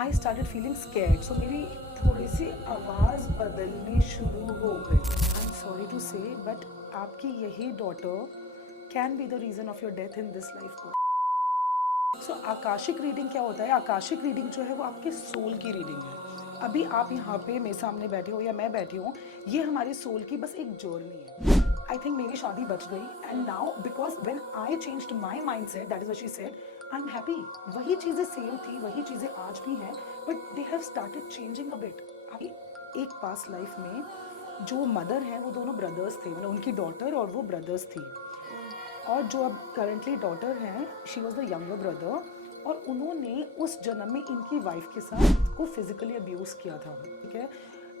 I started feeling scared, सो मेरी थोड़ी सी आवाज़ बदलनी शुरू हो गई। आई am sorry to say but आपकी यही daughter can be the reason of your death in this life. So Akashic reading क्या होता है? आकाशिक रीडिंग जो है वो आपके सोल की रीडिंग है। अभी आप यहाँ पे मेरे सामने बैठे हो या मैं बैठी हूँ, ये हमारे सोल की बस एक जर्नी है। आई थिंक मेरी शादी बच गई and now because when I changed my mindset, that is what she said, I am happy. वही चीज़ें सेम थी, वही चीज़ें आज भी हैं, but they have started changing a bit. एक पास्ट लाइफ में जो मदर हैं वो दोनों ब्रदर्स थे, मतलब उनकी डॉटर और वो ब्रदर्स थी। और जो अब करंटली डॉटर हैं, she was the younger brother, और उन्होंने उस जन्म में इनकी वाइफ के साथ को फिजिकली अब्यूज़ किया था, ठीक है।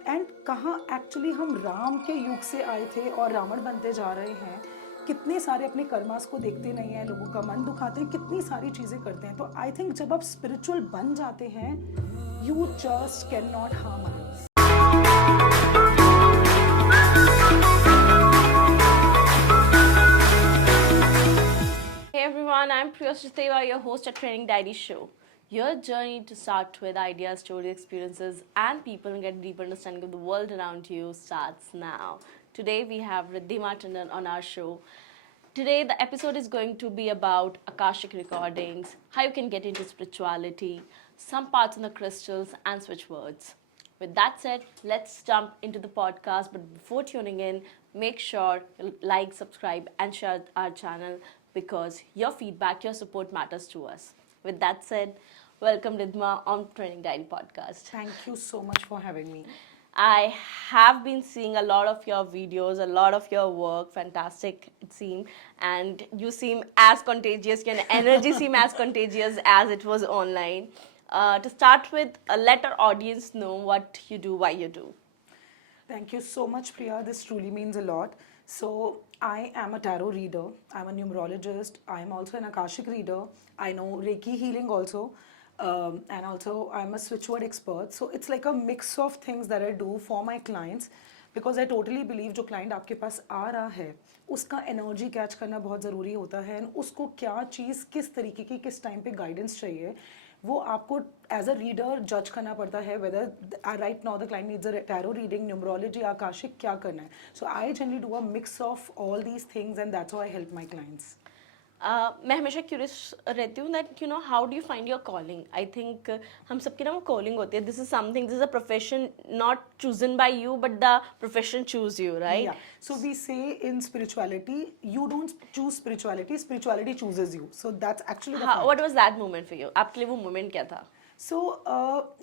एंड कहाँ एक्चुअली हम राम के युग से आए थे और रावण बनते जा रहे हैं। कितने सारे अपने कर्मास को देखते नहीं हैं, लोगों का मन दुखाते हैं, कितनी सारी चीज़ें करते हैं। तो आई थिंक जब आप स्पिरिचुअल बन जाते हैं, you just can not harm others. Hey everyone, I'm Priya Sriteva, your host at Training Diary Show. Your journey to start with ideas, stories, experiences, and people and get a deeper understanding of the world around you starts now. Today we have Riddhima Tandon on our show. Today the episode is going to be about Akashic recordings, how you can get into spirituality, some parts on the crystals, and switch words. With that said, let's jump into the podcast. But before tuning in, make sure you like, subscribe, and share our channel because your feedback, your support matters to us. With that said, welcome Ridhma on Training Diary Podcast. Thank you so much for having me. I have been seeing a lot of your videos, a lot of your work, fantastic it seemed, and you seem as contagious, your energy seem as contagious as it was online. To start with, let our audience know what you do, why you do. Thank you so much, Priya. This truly means a lot. So, I am a tarot reader, I'm a numerologist, I am also an Akashic reader, I know Reiki healing also, and also I'm a switch word expert. So, it's like a mix of things that I do for my clients because I totally believe जो client आपके पास आ रहा है उसका energy catch करना बहुत ज़रूरी होता है, and उसको क्या चीज़ किस तरीके की किस टाइम पे guidance चाहिए वो आपको एज अ रीडर जज करना पड़ता है whether right now the client needs a tarot reading, numerology, Akashic क्या करना है. So I generally do a mix of all these things and that's how I help my clients. मैं हमेशा क्यूरियस रहती हूँ that you know how do you find your calling. I think हम सबकी ना वो कॉलिंग होती है. This is something, this is a profession not chosen by you but the profession choose you, right? Yeah. So we say in spirituality, you don't choose spirituality, spirituality chooses you. So that's actually the fact. What was that moment for you? आपके लिए वो moment क्या था? So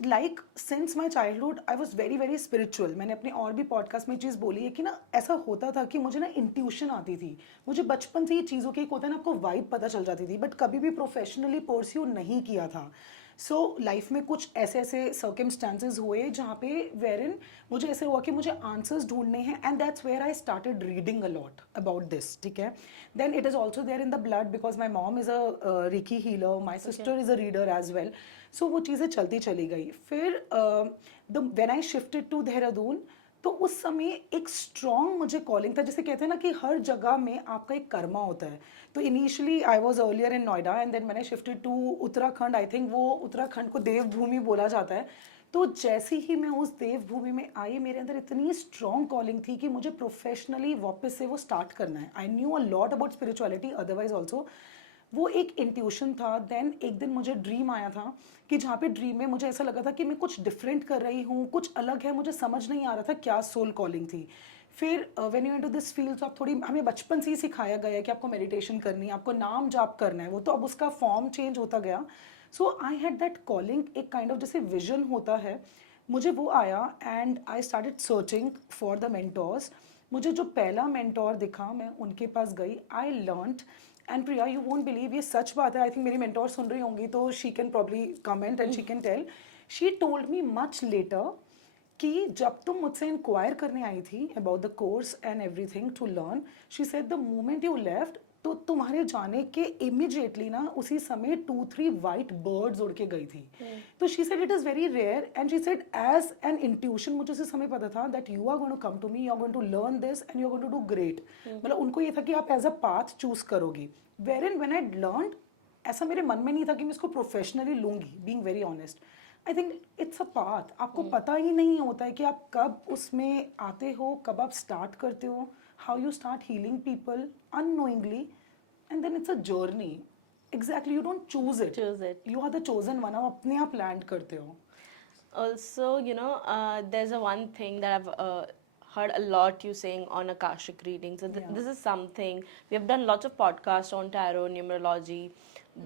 like since my childhood I was very very spiritual. मैंने अपने और भी podcast में चीज़ बोली है कि ना ऐसा होता था कि मुझे ना इंट्यूशन आती थी. मुझे बचपन से ये चीज़ों की एक होता है ना, आपको वाइब पता चल जाती थी, बट कभी भी प्रोफेशनली परस्यू नहीं किया था. सो लाइफ में कुछ ऐसे ऐसे सर्कमस्टांसेस हुए जहाँ पे वेरिन मुझे ऐसे हुआ कि मुझे आंसर्स ढूंढने हैं, and that's where I started reading a lot about this, ठीक है. Then it is also there in the blood because my mom is a reiki healer, my sister is a reader as well. So वो चीज़ें चलती चली गई. फिर when I shifted to Dehradun, तो उस समय एक स्ट्रॉन्ग मुझे कॉलिंग था. जैसे कहते हैं ना कि हर जगह में आपका एक कर्मा होता है. तो initially I was earlier in Noida and then मैंने shifted to Uttarakhand. I think वो उत्तराखंड को देवभूमि बोला जाता है. तो जैसे ही मैं उस देवभूमि में आई, मेरे अंदर इतनी स्ट्रॉन्ग कॉलिंग थी कि मुझे प्रोफेशनली वापस से वो स्टार्ट करना है. I knew a lot about spirituality otherwise also. वो एक इंट्यूशन था. देन एक दिन मुझे ड्रीम आया था कि जहाँ पे ड्रीम में मुझे ऐसा लगा था कि मैं कुछ डिफरेंट कर रही हूँ, कुछ अलग है, मुझे समझ नहीं आ रहा था क्या सोल कॉलिंग थी. फिर when you into this field, तो आप थोड़ी हमें बचपन से ही सिखाया गया है कि आपको मेडिटेशन करनी है, आपको नाम जाप करना है. वो तो अब उसका फॉर्म चेंज होता गया. सो आई हैड दैट कॉलिंग, एक काइंड ऑफ जैसे विजन होता है, मुझे वो आया and I started searching for the mentors. मुझे जो पहला मेंटोर दिखा, मैं उनके पास गई. I learned. And Priya, you won't believe, ये सच बात है. आई थिंक मेरी मेंटोर सुन रही होंगी तो she can probably comment and she can tell. She told me much later कि जब तुम मुझसे इंक्वायर करने आई थी about the course and everything to learn, she said the moment you left, तो तुम्हारे जाने के इमिजिएटली ना उसी समय 2-3 वाइट बर्ड्स उड़ के गई थी. तो she said it is very rare and she said as an intuition, मुझे उसी समय पता था that you are going to come to me, you are going to learn this and you are going to do great. मतलब उनको ये था कि आप एज अ पाथ चूज करोगी. Where in when I learned, ऐसा मेरे मन में नहीं था कि मैं इसको प्रोफेशनली लूँगी, being very honest. I think it's a path, आपको पता ही नहीं होता है कि आप कब उसमें आते हो, कब आप स्टार्ट करते हो, how you start healing people unknowingly, and then it's a journey. Exactly, you don't choose it, Choose it. You are the chosen one, आप अपने आप लैंड करते हो। Also, there's a one thing that I've heard a lot you saying on Akashic reading. So Yeah. this is something we have done lots of podcasts on tarot, numerology,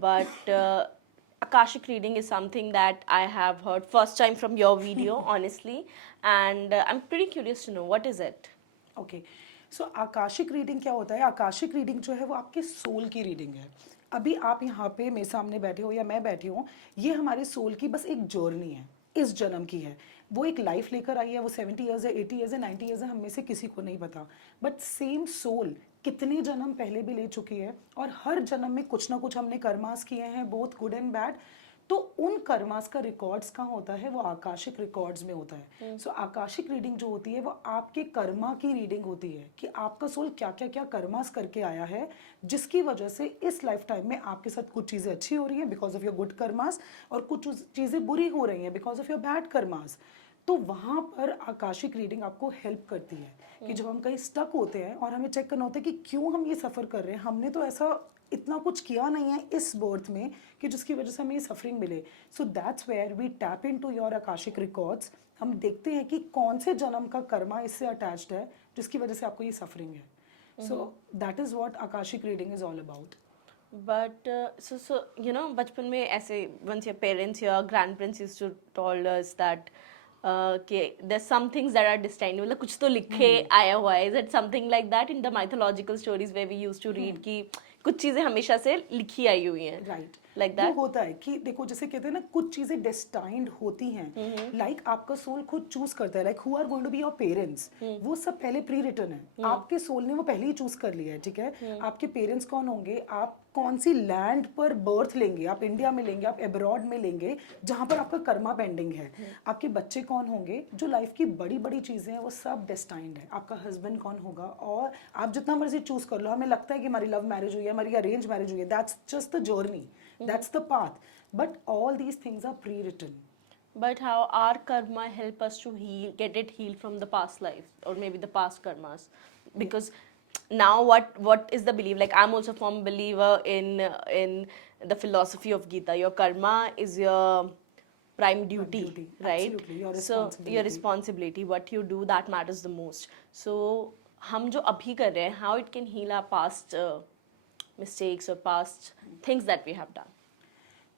but Akashic reading is something that I have heard first time from your video, honestly, and I'm pretty curious to know what is it. Okay, so Akashic reading क्या होता है? Akashic reading जो है वो आपके soul की reading है। अभी आप यहाँ पे मेरे सामने बैठे हो या मैं बैठी हूँ, ये हमारे सोल की बस एक जर्नी है, इस जन्म की है। वो एक लाइफ लेकर आई है, वो 70 ईयर्स है, 80 ईयर्स है, 90 ईयर्स है, हम में से किसी को नहीं पता। बट सेम सोल कितने जन्म पहले भी ले चुकी है, और हर जन्म में कुछ ना कुछ हमने कर्मास किए हैं, बोथ गुड एंड बैड। तो उन कर्मास का रिकॉर्ड्स कहाँ होता है? वो आकाशिक रिकॉर्ड्स में होता है। सो आकाशिक रीडिंग जो होती है वो आपके कर्मा की रीडिंग होती है कि आपका सोल क्या क्या क्या कर्मास करके आया है, जिसकी वजह से इस लाइफ टाइम में आपके साथ कुछ चीज़ें अच्छी हो रही हैं because of your good karmas, और कुछ चीज़ें बुरी हो रही हैं because of your bad karmas. तो वहाँ पर आकाशिक रीडिंग आपको हेल्प करती है कि जब हम कहीं स्टक होते हैं और हमें चेक करना होता है कि क्यों हम ये सफ़र कर रहे हैं, हमने तो ऐसा इतना कुछ किया नहीं है इस बर्थ में कि जिसकी वजह से हमें ये सफरिंग मिले। So that's where we tap into your Akashic records. हम देखते हैं कि कौन से जन्म का कर्मा इससे अटैच्ड है जिसकी वजह से आपको ये सफरिंग है। So that is what Akashic reading is all about. But बचपन में ऐसे once your parents, your grandparents used to told us that कि there's some things that are destined, मतलब कुछ तो लिखे आया हुआ है. Is it something like that in the mythological stories where we used to read कि कुछ चीजें हमेशा से लिखी आई हुई हैं? राइट, Like वो that? होता है कि देखो, जैसे कहते हैं ना, कुछ चीजें डेस्टाइंड होती हैं। लाइक आपका सोल खुद चूज करता है, like who are going to be your parents, वो सब पहले प्री रिटन है। आपके सोल ने वो पहले ही चूज कर लिया है, ठीक है। आपके पेरेंट्स कौन होंगे, आप कौन सी लैंड पर बर्थ लेंगे, आप इंडिया में लेंगे, आप एब्रॉड में लेंगे जहां पर आपका कर्मा पेंडिंग है। आपके बच्चे कौन होंगे, जो लाइफ की बड़ी बड़ी चीजें हैं वो सब डेस्टाइंड है। आपका हस्बैंड कौन होगा, और आप जितना मर्जी चूज कर लो, हमें लगता है कि हमारी लव मैरिज हुई है, हमारी अरेंज मैरिज हुई है, that's just the journey, that's the path, but all these things are pre-written. But how our karma help us to heal, get it healed from the past life or maybe the past karmas? Because now what is the belief? Like I'm also a firm believer in the philosophy of Gita. Your karma is your prime duty, right? Absolutely, your So your responsibility. responsibility, what you do, that matters the most. So हम जो अभी कर रहे हैं, how it can heal our past mistakes or past things that we have done.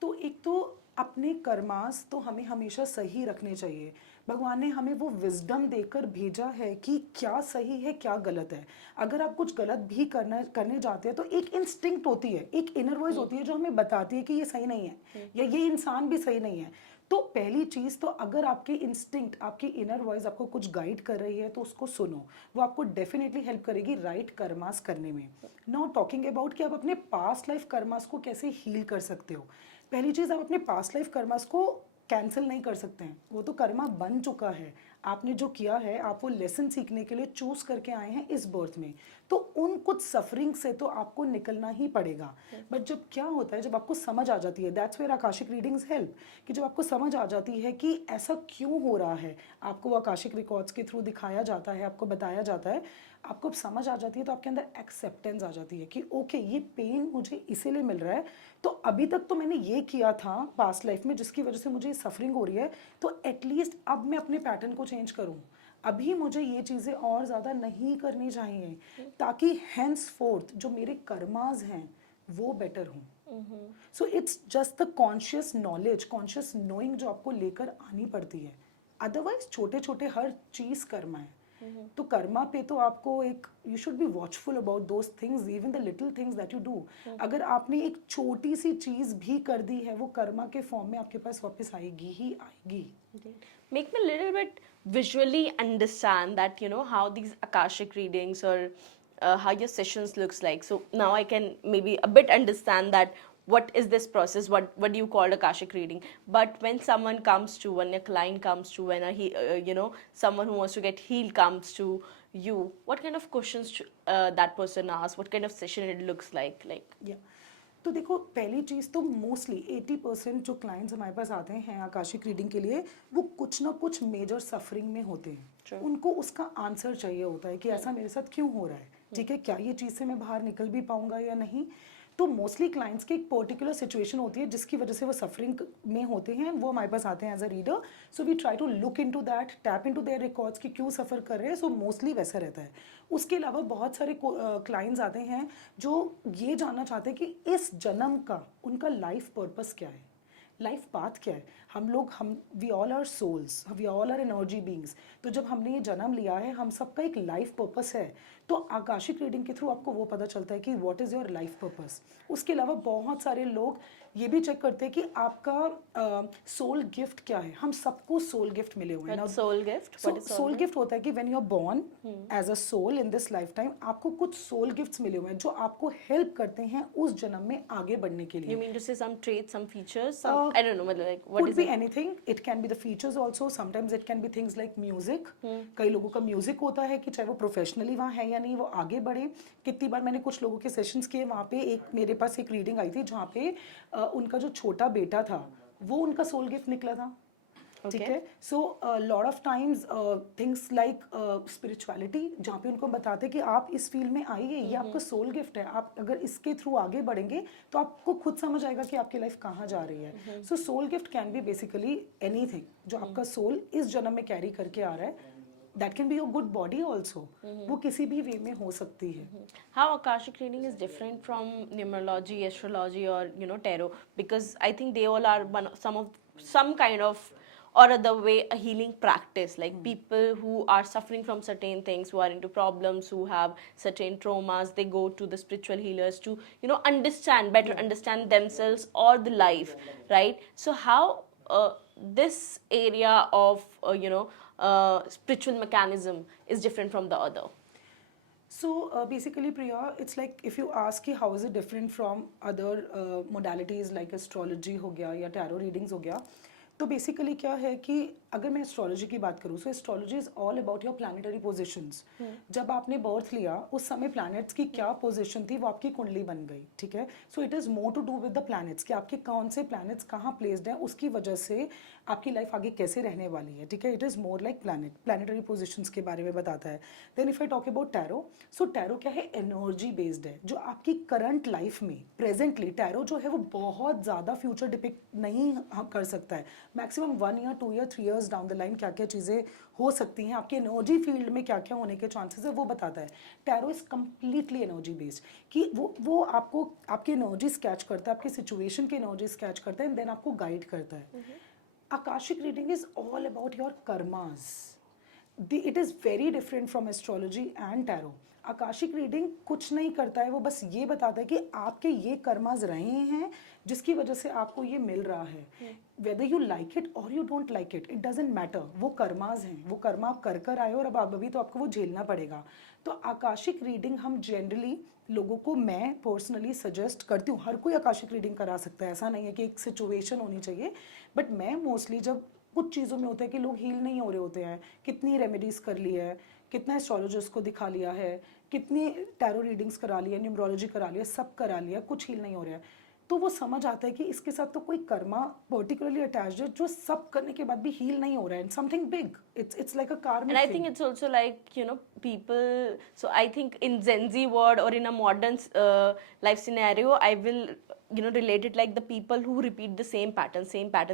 तो एक तो अपने कर्मास तो हमें हमेशा सही रखने चाहिए। भगवान ने हमें वो विजडम देकर भेजा है कि क्या सही है क्या गलत है। अगर आप कुछ गलत भी करने जाते हैं तो एक इंस्टिंक्ट होती है, एक इनर वॉइस होती है जो हमें बताती है कि ये सही नहीं है या ये इंसान भी सही नहीं है। तो पहली चीज़ तो, अगर आपके इंस्टिंक्ट, आपकी इनर वॉइस आपको कुछ गाइड कर रही है तो उसको सुनो, वो आपको डेफिनेटली हेल्प करेगी राइट कर्मास करने में। नॉट टॉकिंग अबाउट कि आप अपने पास्ट लाइफ कर्मास को कैसे हील कर सकते हो। पहली चीज़, आप अपने पास्ट लाइफ कर्मास को कैंसिल नहीं कर सकते हैं, वो तो कर्मा बन चुका है। आपने जो किया है, आप वो लेसन सीखने के लिए चूज करके आए हैं इस बर्थ में, तो उन कुछ सफरिंग से तो आपको निकलना ही पड़ेगा। बट जब क्या होता है, जब आपको समझ आ जाती है, that's where Akashic readings help, कि जब आपको समझ आ जाती है कि ऐसा क्यों हो रहा है, आपको वो आकाशिक रिकॉर्ड्स के थ्रू दिखाया जाता है, आपको बताया जाता है, आपको अब समझ आ जाती है, तो आपके अंदर एक्सेप्टेंस आ जाती है कि ओके, ये पेन मुझे इसीलिए मिल रहा है, तो अभी तक तो मैंने ये किया था पास्ट लाइफ में जिसकी वजह से मुझे सफरिंग हो रही है, तो एटलीस्ट अब मैं अपने पैटर्न को चेंज करूं, अभी मुझे ये चीज़ें और ज़्यादा नहीं करनी चाहिए, ताकि हैंस फोर्थ जो मेरे कर्माज हैं वो बेटर हों। So it's just the conscious knowledge, conscious knowing जो आपको लेकर आनी पड़ती है। अदरवाइज छोटे छोटे हर चीज़ कर्मा है, तो कर्मा पे तो आपको एक, you should be watchful about those things, even the little things that you do. अगर आपने एक छोटी सी चीज़ भी कर दी है, वो कर्मा के फॉर्म में आपके पास वापस आएगी ही आएगी। Make me a little bit visually understand that, how these Akashic readings or how your sessions looks like. So now I can maybe a bit understand that what is this process, what do you call Akashic reading. But when someone comes to, when a client comes to, when someone who wants to get healed comes to you, what kind of questions that person asks, what kind of session it looks like? Yeah. तो देखो पहली चीज़ तो mostly 80% जो clients हमारे पास आते हैं Akashic reading के लिए वो कुछ ना कुछ मेजर सफरिंग में होते हैं। True. उनको उसका आंसर चाहिए होता है कि ऐसा मेरे साथ क्यों हो रहा है, ठीक है, क्या ये चीज़ से मैं बाहर निकल भी पाऊंगा या नहीं। तो मोस्टली क्लाइंट्स की एक पर्टिकुलर सिचुएशन होती है जिसकी वजह से वो सफरिंग में होते हैं, वो हमारे पास आते हैं as a reader. So we try to look into that, tap into their records कि क्यों सफ़र कर रहे हैं। सो मोस्टली वैसा रहता है। उसके अलावा बहुत सारे क्लाइंट्स आते हैं जो ये जानना चाहते हैं कि इस जन्म का उनका लाइफ पर्पस क्या है, लाइफ पाथ क्या है। हम we all are souls, we all are energy beings. तो जब हमने ये जन्म लिया है हम सबका एक लाइफ पर्पस है। तो आकाशिक रीडिंग के थ्रू आपको वो पता चलता है कि what is your life purpose. उसके अलावा बहुत सारे लोग ये भी चेक करते हैं कि आपका सोल गिफ्ट क्या है। हम सबको सोल गिफ्ट मिले हुए हैं। But soul gift? What is soul soul gift? Gift होता है कि when you are born as a soul in this life time आपको कुछ सोल गिफ्ट्स मिले हुए हैं जो आपको हेल्प करते हैं उस जन्म में आगे बढ़ने के लिए। You mean to say some traits, some features, some I don't know, मतलब like what Could is be it? anything. It can be the features also. Sometimes it can be things like music. कई लोगों का music होता है कि चाहे वो professionally वहाँ है या नहीं वो आगे बढ़े। कितनी बार मैंने कुछ लोगों के सेशंस किए, वहाँ पे एक मेरे पास एक रीडिंग आई थी जहाँ पे उनका जो छोटा बेटा था वो उनका सोल गिफ्ट निकला था। ठीक है। So lot of times things like spirituality जहाँ पे उनको बताते हैं कि आप इस फील्ड में आइए, ये आपका सोल गिफ्ट है, आप अगर इसके थ्रू आगे बढ़ेंगे तो आपको खुद समझ आएगा कि आपकी लाइफ कहाँ जा रही है। So soul gift can be basically anything जो आपका सोल इस जन्म में कैरी करके आ रहा है। That can be your good body also, वो किसी भी वे में हो सकती है। How Akashic reading is different from numerology, astrology, or tarot? Because I think they all are some kind of or other way a healing practice. Like people who are suffering from certain things, who are into problems, who have certain traumas, they go to the spiritual healers to better understand themselves or the life, right? So how this area of spiritual mechanism is different from the other? So basically, Priya, it's like if you ask कि how is it different from other modalities like astrology हो गया या tarot readings हो गया, तो basically क्या है कि अगर मैं एस्ट्रोलॉजी की बात करूँ, so astrology is all about your planetary positions. जब आपने बर्थ लिया उस समय प्लैनेट्स की क्या पोजीशन थी वो आपकी कुंडली बन गई। ठीक है। So it is more to do with the planets कि आपके कौन से प्लैनेट्स कहाँ प्लेस्ड हैं, उसकी वजह से आपकी लाइफ आगे कैसे रहने वाली है। ठीक है। It is more like planetary positions के बारे में बताता है। Then if I talk about tarot, so tarot क्या है, एनर्जी बेस्ड है। जो आपकी करंट लाइफ में प्रेजेंटली टैरो जो है वो बहुत ज़्यादा फ्यूचर डिपिक्ट नहीं कर सकता है। Maximum 1 year 2 year 3 years down the line क्या क्या चीज़ें हो सकती हैं, आपके एनर्जी फील्ड में क्या क्या होने के चांसेस है वो बताता है। Tarot is completely energy based कि वो आपको आपकी एनर्जी स्केच करता है, आपकी सिचुएशन की एनर्जी स्केच करता है एंड देन आपको गाइड करता है। Akashic reading is all about your karmas. It is very different from astrology and tarot. Akashic reading कुछ नहीं करता है, वो बस ये बताता है कि आपके ये कर्मास रहे हैं जिसकी वजह से आपको ये मिल रहा है। वेदर यू लाइक इट और you don't like it, it doesn't matter. वो कर्मास हैं, वो कर्मा आप कर आए और अब अभी तो आपको वो झेलना पड़ेगा। तो आकाशिक रीडिंग हम जनरली लोगों को, मैं पर्सनली सजेस्ट करती हूँ, हर कोई आकाशिक रीडिंग करा सकता है, ऐसा नहीं है कि एक सिचुएशन होनी चाहिए। बट मैं मोस्टली जब कुछ चीज़ों में होता है कि लोग हील नहीं हो रहे होते हैं, कितनी रेमेडीज़ कर ली है, कितना एस्ट्रोलॉजिस्ट को दिखा लिया है, कितनी टैरो रीडिंग्स करा ली है, न्यूमरोलॉजी करा लिया, सब करा लिया, कुछ हील नहीं हो रहा है, तो वो समझ आता है कि इसके साथ तो कोई कर्मा पर्टिकुलरली अटैच्ड है जो सब करने के बाद भी हील नहीं हो रहा है। Something big, it's like a karmic And I thing. think it's also like people. So I think in Gen Z world or in a modern life scenario, I will relate it like the people who repeat the same pattern.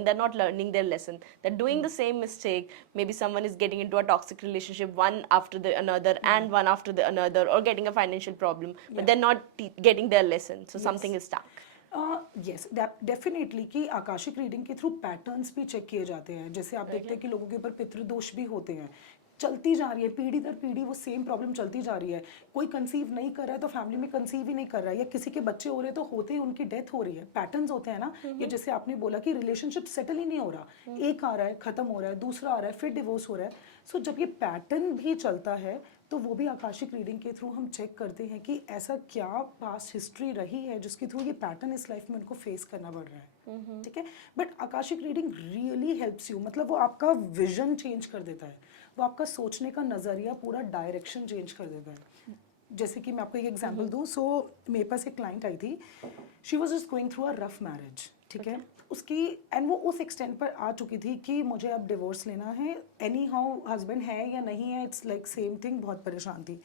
They're not learning their lesson. They're doing the same mistake. Maybe someone is getting into a toxic relationship one after the another and one after the another, or getting a financial problem, but they're not getting their lesson. So something is stuck. Yes definitely कि Akashic reading के through patterns भी check किए जाते हैं। जैसे आप देखते हैं कि लोगों के ऊपर पितृदोष भी होते हैं, चलती जा रही है पीढ़ी दर पीढ़ी, वो सेम प्रॉब्लम चलती जा रही है। कोई कंसीव नहीं कर रहा है तो फैमिली में कंसीव ही नहीं कर रहा है, या किसी के बच्चे हो रहे हैं तो होते ही उनकी डेथ हो रही है। पैटर्न्स होते हैं ना, ये जैसे आपने बोला कि रिलेशनशिप सेटल ही नहीं हो रहा, एक आ रहा है खत्म हो रहा है, दूसरा आ रहा है फिर डिवोर्स हो रहा है। सो जब ये पैटर्न भी चलता है तो वो भी आकाशिक रीडिंग के थ्रू हम चेक करते हैं कि ऐसा क्या पास्ट हिस्ट्री रही है जिसके थ्रू ये पैटर्न इस लाइफ में उनको फेस करना पड़ रहा है। ठीक है। But Akashic reading really helps you, मतलब वो आपका विजन चेंज कर देता है, वो आपका सोचने का नज़रिया पूरा डायरेक्शन चेंज कर देता है। जैसे कि मैं आपको एक एग्जांपल दूँ, सो मेरे पास एक क्लाइंट आई थी, she was just going through a rough marriage, ठीक है, उसकी एंड वो उस एक्सटेंट पर आ चुकी थी कि मुझे अब डिवोर्स लेना है, एनी हाउ हस्बैंड है या नहीं है, इट्स लाइक सेम थिंग, बहुत परेशान थी।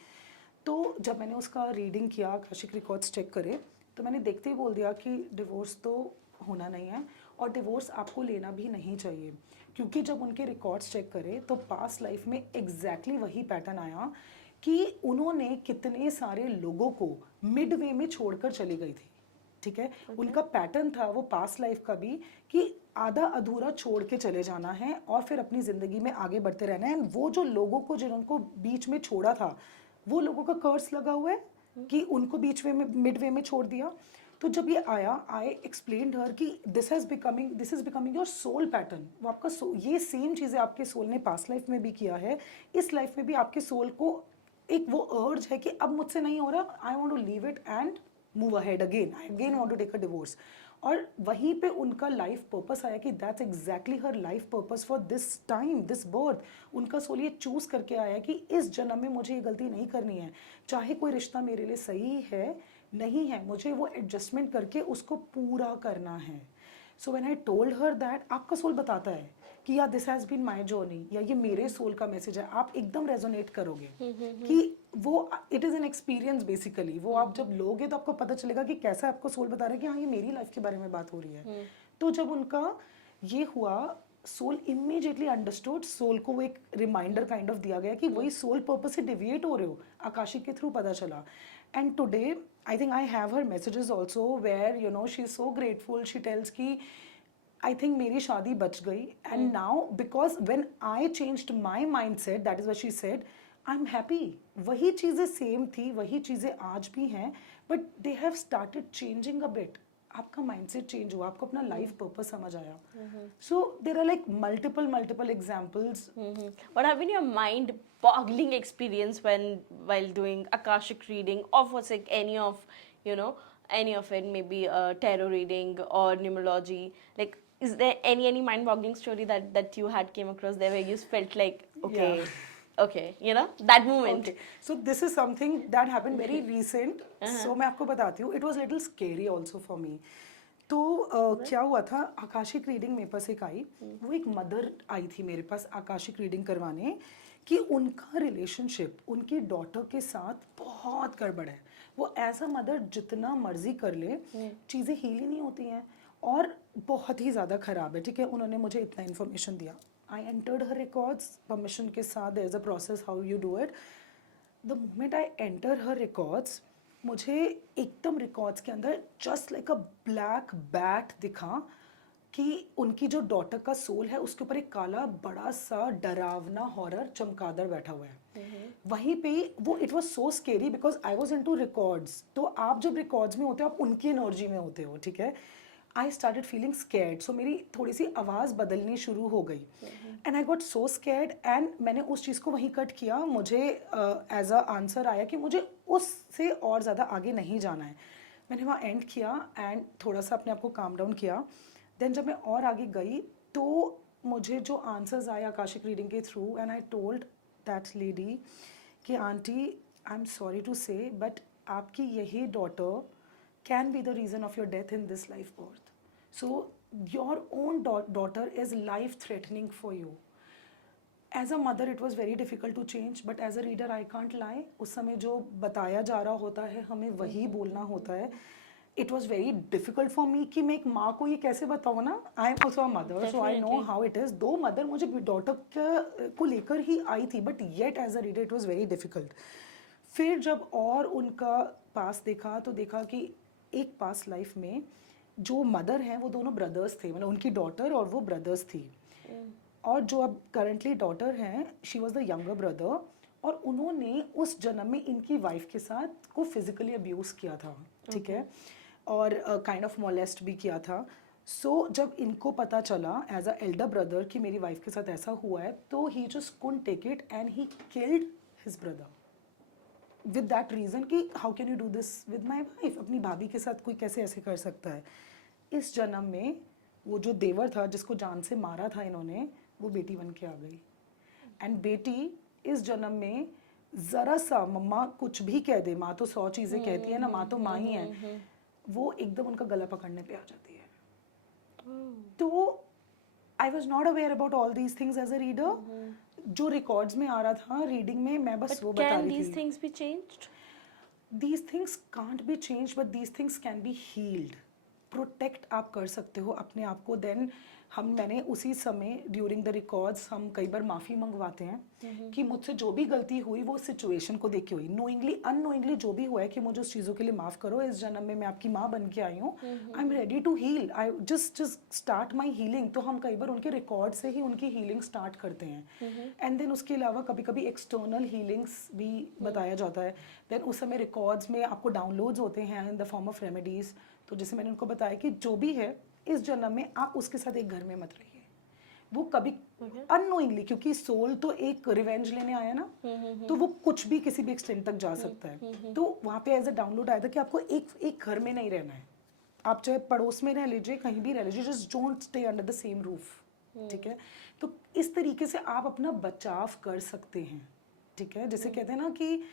तो जब मैंने उसका रीडिंग किया, आकाशिक रिकॉर्ड्स चेक करे, तो मैंने देखते ही बोल दिया कि डिवोर्स तो होना नहीं है और डिवोर्स आपको लेना भी नहीं चाहिए, क्योंकि जब उनके रिकॉर्ड्स चेक करे तो पास्ट लाइफ में एग्जैक्टली वही पैटर्न आया कि उन्होंने कितने सारे लोगों को मिड वे में छोड़कर चली गई थी, ठीक है। उनका पैटर्न था वो पास्ट लाइफ का भी कि आधा अधूरा छोड़ के चले जाना है और फिर अपनी ज़िंदगी में आगे बढ़ते रहना है। एंड वो जो लोगों को जिनको बीच में छोड़ा था, वो लोगों का कर्स लगा हुआ है कि उनको बीच वे में मिड वे में छोड़ दिया। तो जब ये आया, आई explained her that this is becoming your soul pattern. वो आपका ये सेम चीज़ें आपके सोल ने पास्ट लाइफ में भी किया है, इस लाइफ में भी आपके सोल को एक वो अर्ज है कि अब मुझसे नहीं हो रहा, I want to leave it and move ahead again, I again want to take a divorce. और वहीं पे उनका लाइफ पर्पस आया कि that's exactly her life purpose for this time, this birth. उनका सोल ये चूज करके आया कि इस जन्म में मुझे ये गलती नहीं करनी है, चाहे कोई रिश्ता मेरे लिए सही है नहीं है, मुझे वो एडजस्टमेंट करके उसको पूरा करना है। So when I told her that, आपका सोल बताता है कि या this has been my journey, या ये मेरे सोल का मैसेज है, आप एकदम रेजोनेट करोगे कि वो it is an experience basically. वो आप जब लोगे तो आपको पता चलेगा कि कैसा आपको सोल बता रहा है कि हाँ ये मेरी लाइफ के बारे में बात हो रही है। तो जब उनका ये हुआ, सोल इमीडिएटली अंडरस्टूड, सोल को वो एक रिमाइंडर काइंड ऑफ दिया गया कि वही सोल पर्पस से डिविएट हो रहे हो, आकाशिक के थ्रू पता चला। And today I think I have her messages also where you know she is so grateful, she tells कि आई थिंक मेरी शादी बच गई। And now because when I changed my mindset, that is what she said, I am happy. वही चीज़ें same थी, वही चीज़ें आज भी हैं, but they have started changing a bit. आपका माइंडसेट चेंज हुआ, आपको अपना लाइफ पर्पस समझ आया। So there are like multiple examples. What have been your mind-boggling experience when while doing Akashic reading, or was it any of, you know, any of it, maybe tarot reading or numerology? Like, is there any mind-boggling story that you had came across there where you felt like, okay, Yeah. okay, you know, that moment? Okay, so this is something that happened very recent. So मैं आपको बताती हूँ. It was little scary also for me. तो क्या हुआ था, Akashic reading मेरे पास एक आई, वो एक मदर आई थी मेरे पास आकाशिक रीडिंग करवाने कि उनका रिलेशनशिप उनकी डॉटर के साथ बहुत गड़बड़ है। वो एज अ मदर जितना मर्जी कर ले, चीज़ें हील ही नहीं होती हैं और बहुत ही ज़्यादा ख़राब है, ठीक है। उन्होंने मुझे इतना इन्फॉर्मेशन दिया, I entered her records permission के साथ, there is a process how you do it. The moment I enter her records, मुझे एकदम रिकॉर्ड्स के अंदर just like a black bat दिखा कि उनकी जो डॉटर का सोल है उसके ऊपर एक काला बड़ा सा डरावना हॉरर चमगादड़ बैठा हुआ है। वहीं पे वो it was so scary because I was into records. तो आप जब रिकॉर्ड्स में होते हो आप उनकी एनर्जी में होते हो, ठीक है। आई स्टार्टेड फीलिंग स्कैर्ड, सो मेरी थोड़ी सी आवाज़ बदलनी शुरू हो गई and I got so scared. And मैंने उस चीज़ को वहीं कट किया। मुझे एज अ आंसर आया कि मुझे उससे और ज़्यादा आगे नहीं जाना है। मैंने वहाँ एंड किया एंड थोड़ा सा अपने आप को काम डाउन किया। देन जब मैं और आगे गई तो मुझे जो आंसर्स आए आकाशिक रीडिंग के through, and I told that lady कि aunty I am sorry to say but आपकी यही daughter can be the reason of your death in this life birth. So your own daughter is life threatening for you. As a mother it was very difficult to change, but as a reader I can't lie. उस समय जो बताया जा रहा होता है हमें वही बोलना होता है. It was very difficult for me कि मैं एक माँ को ये कैसे बताऊँ ना. I am also a mother, so I know how it is. दो मदर मुझे डॉटर को लेकर ही आई थी, but yet as a reader it was very difficult. फिर जब और उनका पास देखा तो देखा कि एक पास लाइफ में जो मदर हैं वो दोनों ब्रदर्स थे, मतलब उनकी डॉटर और वो ब्रदर्स थी। और जो अब करंटली डॉटर हैं, she was the younger brother, और उन्होंने उस जन्म में इनकी वाइफ के साथ को फिजिकली अब्यूज़ किया था, ठीक है, और काइंड ऑफ मोलेस्ट भी किया था। सो जब इनको पता चला एज अ एल्डर ब्रदर कि मेरी वाइफ के साथ ऐसा हुआ है, तो he just couldn't take it and he killed his brother with that reason कि how can you do this with my wife, अपनी भाभी के साथ कोई कैसे ऐसे कर सकता है। इस जन्म में वो जो देवर था जिसको जान से मारा था इन्होंने, वो बेटी बन के आ गई। एंड बेटी इस जन्म में ज़रा सा मम्मा कुछ भी कह दे, माँ तो 100 चीज़ें कहती है ना, माँ तो माँ ही है, वो एकदम उनका गला पकड़ने पे आ जाती है. तो I was not aware about all these things as a reader. जो रिकॉर्ड्स में आ रहा था रीडिंग में, मैं बस But वो बता can रही these थी. things be changed? These things can't be changed, but these things can be healed. Protect आप कर सकते हो अपने आप को. देन मैंने उसी समय ड्यूरिंग द रिकॉर्ड्स हम कई बार माफ़ी मंगवाते हैं कि मुझसे जो भी गलती हुई वो सिचुएशन को देख के हुई. नोइंगली अननोइंगली जो भी हुआ है कि मुझे उस चीज़ों के लिए माफ़ करो. इस जन्म में मैं आपकी माँ बन के आई हूँ. I am ready to heal. I just start my healing. तो हम कई बार उनके रिकॉर्ड से ही उनकी हीलिंग स्टार्ट करते हैं. एंड देन उसके अलावा कभी कभी एक्सटर्नल हीलिंग्स भी बताया जाता है. देन उस समय रिकॉर्ड्स में आपको डाउनलोड्स होते हैं in the form of remedies. तो जैसे मैंने उनको बताया कि जो भी है इस जन्म में आप उसके साथ एक घर में मत रहिए. वो कभी अननोइंगली, क्योंकि सोल तो एक रिवेंज लेने आया ना, तो वो कुछ भी किसी भी एक्सटेंट तक जा सकता है. तो वहाँ पे एज अ डाउनलोड आया था कि आपको एक घर में नहीं रहना है. आप चाहे पड़ोस में रह लीजिए, कहीं भी रह लीजिए, just don't stay under the same roof. ठीक है. तो इस तरीके से आप अपना बचाव कर सकते हैं. ठीक है. जैसे कहते हैं ना कि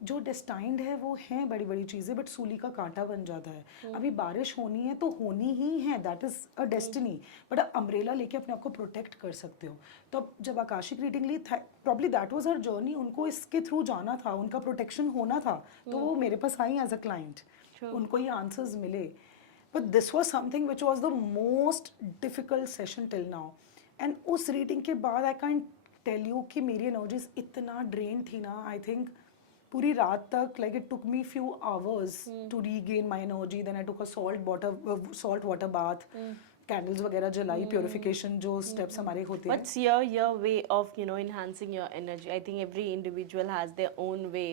जो डेस्टाइंड है वो हैं बड़ी बड़ी चीज़ें, बट सूली का कांटा बन जाता है. अभी बारिश होनी है तो होनी ही है, that is a destiny. But आप अम्ब्रेला लेके अपने आप को प्रोटेक्ट कर सकते हो. तो अब जब आकाशिक रीडिंग ली, probably that was her journey. उनको इसके थ्रू जाना था, उनका प्रोटेक्शन होना था. तो वो मेरे पास आई एज अ क्लाइंट. उनको ये आंसर्स मिले. But this was something which was the most difficult session till now. And उस रीडिंग के बाद आई कैन टेल यू कि मेरी एनर्जीज इतना ड्रेन थी ना. आई थिंक पूरी रात तक, like it took me few hours to regain my energy. then I took a salt water bath, candles वगैरह जलाई, प्योरिफिकेशन जो स्टेप्स हमारे होते हैं. What's your way of enhancing your energy? I think every individual has their own way,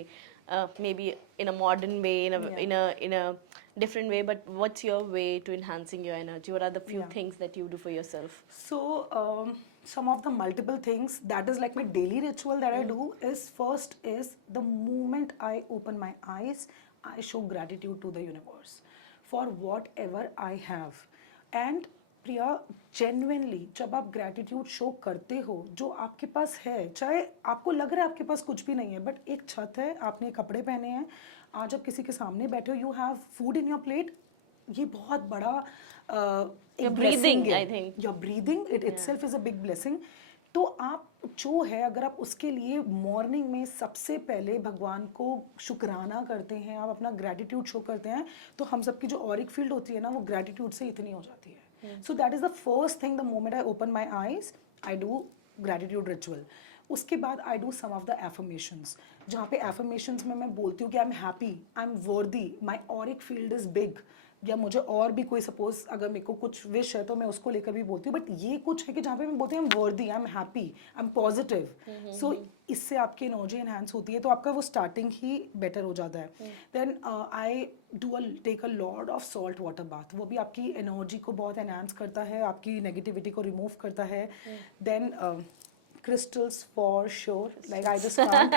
maybe in a modern way, in a different way. But what's your way to enhancing your energy? What are the few things that you do for yourself? So some of the multiple things that is like my daily ritual that I do is, first is the moment I open my eyes, I show gratitude to the universe for whatever I have. And Priya, genuinely जब आप gratitude show करते हो जो आपके पास है, चाहे आपको लग रहा है आपके पास कुछ भी नहीं है, बट एक छत है, आपने कपड़े पहने हैं, आज आप किसी के सामने बैठे हो, you have food in your plate, ये बहुत बड़ा You're breathing, I think. Your breathing it itself is a big blessing. तो आप जो है, अगर आप उसके लिए मॉर्निंग में सबसे पहले भगवान को शुक्राना करते हैं, आप अपना ग्रैटिट्यूड शो करते हैं, तो हम सबकी जो ऑरिक फील्ड होती है ना, वो ग्रैटिट्यूड से इतनी हो जाती है. So that is the first thing. The moment I open my eyes, I do gratitude ritual. उसके बाद I do some of the affirmations, जहाँ पे एफर्मेशंस में मैं बोलती हूँ कि I am happy, I am worthy, my auric field is big. या मुझे और भी कोई सपोज अगर मेरे को कुछ विश है तो मैं उसको लेकर भी बोलती हूँ. बट ये कुछ है कि जहाँ पे मैं बोलती हूँ I am worthy, I am happy, I am positive. So इससे आपकी एनर्जी एनहांस होती है, तो आपका वो स्टार्टिंग ही बेटर हो जाता है. Then I take a lot of salt water bath. वो भी आपकी एनर्जी को बहुत एनहांस करता है, आपकी नेगेटिविटी को रिमूव करता है. Then crystals for sure, like I just can't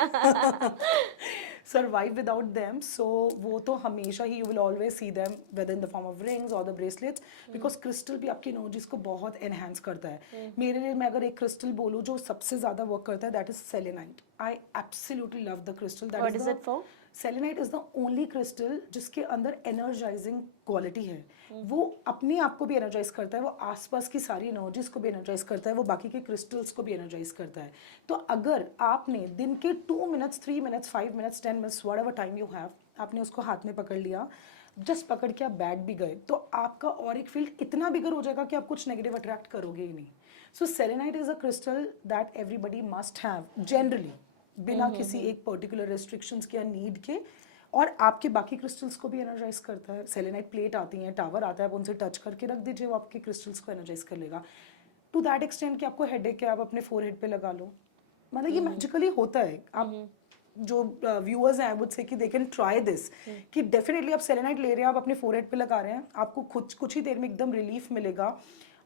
survive without them. So वो तो हमेशा ही you will always see them whether in the form of rings or the bracelets, because crystal भी आपकी energies को बहुत enhance करता है. मेरे लिए, मैं अगर एक crystal बोलूँ जो सबसे ज़्यादा work करता है, that is selenite. I absolutely love the crystal. What is it for? Selenite is the only crystal जिसके अंदर एनर्जाइजिंग क्वालिटी है. वो अपने आप को भी एनर्जाइज करता है, वो आसपास की सारी एनर्जीज को भी एनर्जाइज करता है, वो बाकी के क्रिस्टल्स को भी एनर्जाइज करता है. तो अगर आपने दिन के 2 minutes, 3 minutes, 5 minutes, 10 minutes, whatever time you have, आपने उसको हाथ में पकड़ लिया, जस्ट पकड़ के आप बैठ भी गए, तो आपका ऑरिक फील्ड इतना बिगर हो जाएगा कि आप कुछ नेगेटिव अट्रैक्ट करोगे ही नहीं. So selenite is a crystal that everybody must have generally, बिना किसी एक पर्टिकुलर रेस्ट्रिक्शंस के या नीड के. और आपके बाकी क्रिस्टल्स को भी एनर्जाइज करता है. सेलेनाइट प्लेट आती हैं, टावर आता है, आप उनसे टच करके रख दीजिए, वो आपके क्रिस्टल्स को एनर्जाइज कर लेगा. टू दैट एक्सटेंट कि आपको हेडेक है, आप अपने फोरहेड पे लगा लो. मतलब ये मैजिकली होता है. आप जो व्यूअर्स हैं, आई वुड से कि दे कैन ट्राई दिस, कि डेफिनेटली आप सेलेनाइट ले रहे हैं, आप अपने फोरहेड पे लगा रहे हैं, आपको कुछ ही देर में एकदम रिलीफ मिलेगा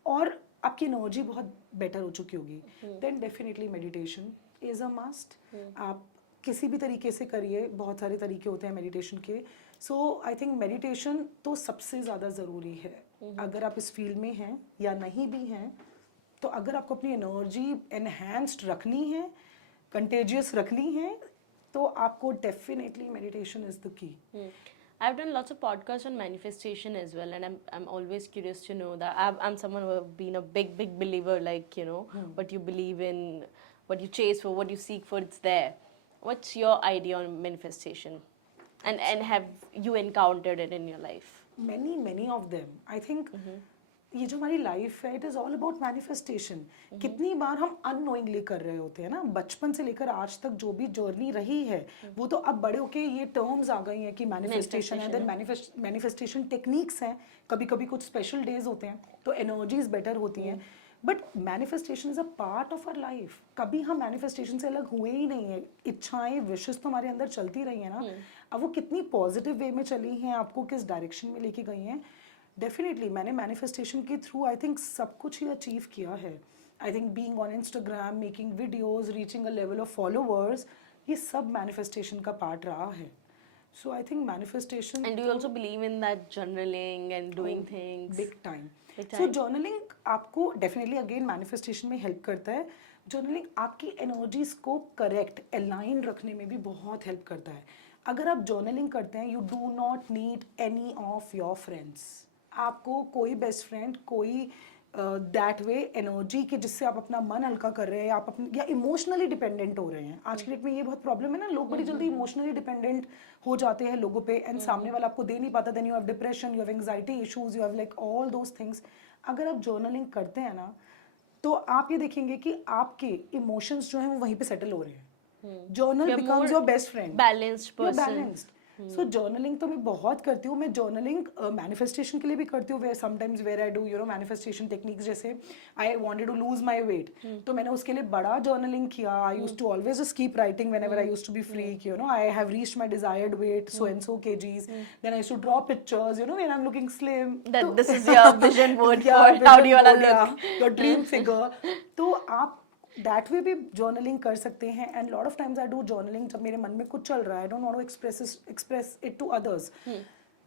और आपकी एनर्जी बहुत बेटर हो चुकी होगी. Then definitely meditation is a must. आप किसी भी तरीके से करिए, बहुत सारे तरीके होते हैं मेडिटेशन के. सो आई थिंक मेडिटेशन तो सबसे ज़्यादा ज़रूरी है. अगर आप इस फील्ड में हैं या नहीं भी हैं, तो अगर आपको अपनी एनर्जी एनहांस्ड रखनी है, कंटेजियस रखनी है, तो आपको definitely meditation is the key. I've done lots of podcasts on manifestation as well, and I'm always curious to know that I'm someone who have been a big believer, like what you believe in, what you chase for, what you seek for, it's there. What's your idea on manifestation, and have you encountered it in your life? many of them I think ये जो हमारी life है it is all about manifestation कितनी बार हम unknowingly कर रहे होते हैं ना बचपन से लेकर आज तक जो भी जर्नी रही है वो तो अब बड़े होके ये टर्म्स आ गई हैं कि मैनिफेस्टेशन है देन मैनिफेस्टेशन टेक्निक्स हैं कभी कभी कुछ स्पेशल डेज होते हैं तो एनर्जीज बेटर होती हैं but manifestation is a part of our life कभी हम मैनिफेस्टेशन से अलग हुए ही नहीं है इच्छाएं विशेष तो हमारे अंदर चलती रही है ना अब वो कितनी पॉजिटिव वे में चली हैं आपको किस डायरेक्शन में लेके गई हैं डेफिनेटली मैंने मैनिफेस्टेशन के थ्रू आई थिंक सब कुछ ही अचीव किया है I think being on Instagram making videos reaching a level of followers ये सब मैनिफेस्टेशन का पार्ट रहा है so I think manifestation And do you also believe in that journaling and doing things? Big time Big so time? Journaling आपको definitely again manifestation में help करता है journaling आपकी एनर्जीज को करेक्ट अलाइन रखने में भी बहुत हेल्प करता है अगर आप जर्नलिंग करते हैं you do not need any of your friends आपको कोई बेस्ट फ्रेंड कोई दैट वे एनर्जी के जिससे आप अपना मन हल्का कर रहे हैं आप अपने या इमोशनली डिपेंडेंट हो रहे हैं आज की डेट में ये बहुत प्रॉब्लम है ना लोग बड़ी जल्दी इमोशनली डिपेंडेंट हो जाते हैं लोगों पे एंड सामने वाला आपको दे नहीं पाता then you have depression you have anxiety issues you have like all those things अगर आप जर्नलिंग करते हैं ना तो आप ये देखेंगे कि आपके इमोशंस जो हैं वो वहीं पे सेटल हो रहे हैं journal You're becomes more your best friend balanced person. Balanced so journaling तो मैं बहुत करती हूँ मैं जर्नलिंग मैनिफेस्टेशन के लिए भी करती हूँ sometimes where I do manifestation techniques जैसे I wanted to lose my weight तो मैंने उसके लिए बड़ा जर्नलिंग किया I used to always just keep writing whenever I used to be free I have reached my desired weight so and so kgs then I used to draw pictures when I am looking slim That this is your vision board for how do you wanna look. Your dream figure तो आप that way भी journaling कर सकते हैं and lot of times I do journaling जब मेरे मन में कुछ चल रहा है I don't want to express it to others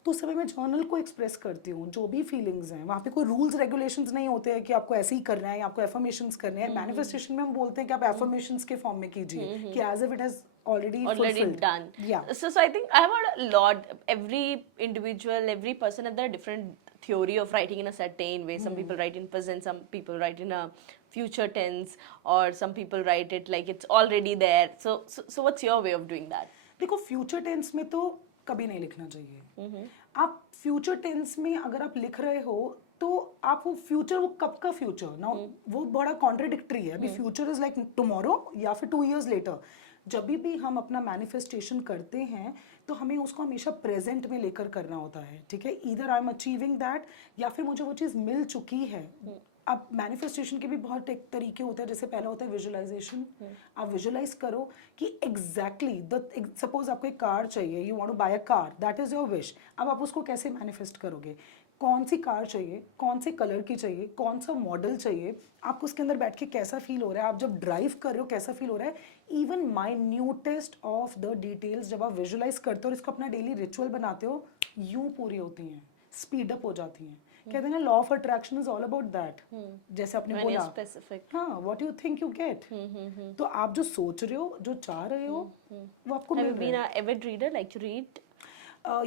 तो उस समय मैं जर्नल को एक्सप्रेस करती हूँ जो भी फीलिंग्स हैं वहाँ पे कोई रूल्स रेगुलेशंस नहीं होते हैं कि आपको ऐसे ही करना है या आपको एफर्मेशंस करने हैं मैनिफेस्टेशन में हम बोलते हैं कि आप एफर्मेशंस के फॉर्म में कीजिए कि as if it has already fulfilled. done. Yeah. So I think I have heard a lot. Every individual, every person has their different theory of writing in a certain way. Some people write in present, some people write in a future tense, or some people write it like it's already there. So what's your way of doing that? देखो future tense में तो कभी नहीं लिखना चाहिए आप future tense में अगर आप लिख रहे हो तो आप वो फ्यूचर वो कब का फ्यूचर ना वो बड़ा कॉन्ट्रडिक्टरी है अभी फ्यूचर इज लाइक टुमारो या फिर 2 years लेटर जब भी हम अपना मैनिफेस्टेशन करते हैं तो हमें उसको हमेशा प्रेजेंट में लेकर करना होता है ठीक है either I am achieving that या फिर मुझे वो चीज़ मिल चुकी है अब मैनिफेस्टेशन के भी बहुत एक तरीके होते हैं जैसे पहला होता है विजुअलाइजेशन आप विजुअलाइज करो कि एग्जैक्टली सपोज आपको एक कार चाहिए you want to buy a car that is your wish अब आप उसको कैसे मैनिफेस्ट करोगे कौन सी कार चाहिए कौन से कलर की चाहिए कौन सा मॉडल चाहिए आपको उसके अंदर बैठ के कैसा फील हो रहा है आप जब ड्राइव कर रहे हो कैसा फील हो रहा है even minutest of the details जब आप विजुअलाइज करते हो और इसको अपना डेली रिचुअल बनाते हो यूं पूरी होती हैं स्पीड अप हो जाती हैं कहते हैं ना law of attraction is all about that जैसे आपने When बोला you're specific. हाँ what you think you get तो आप जो सोच रहे हो जो चाह रहे हो वो आपको Have मिल you रहा been है an avid reader? Like to read?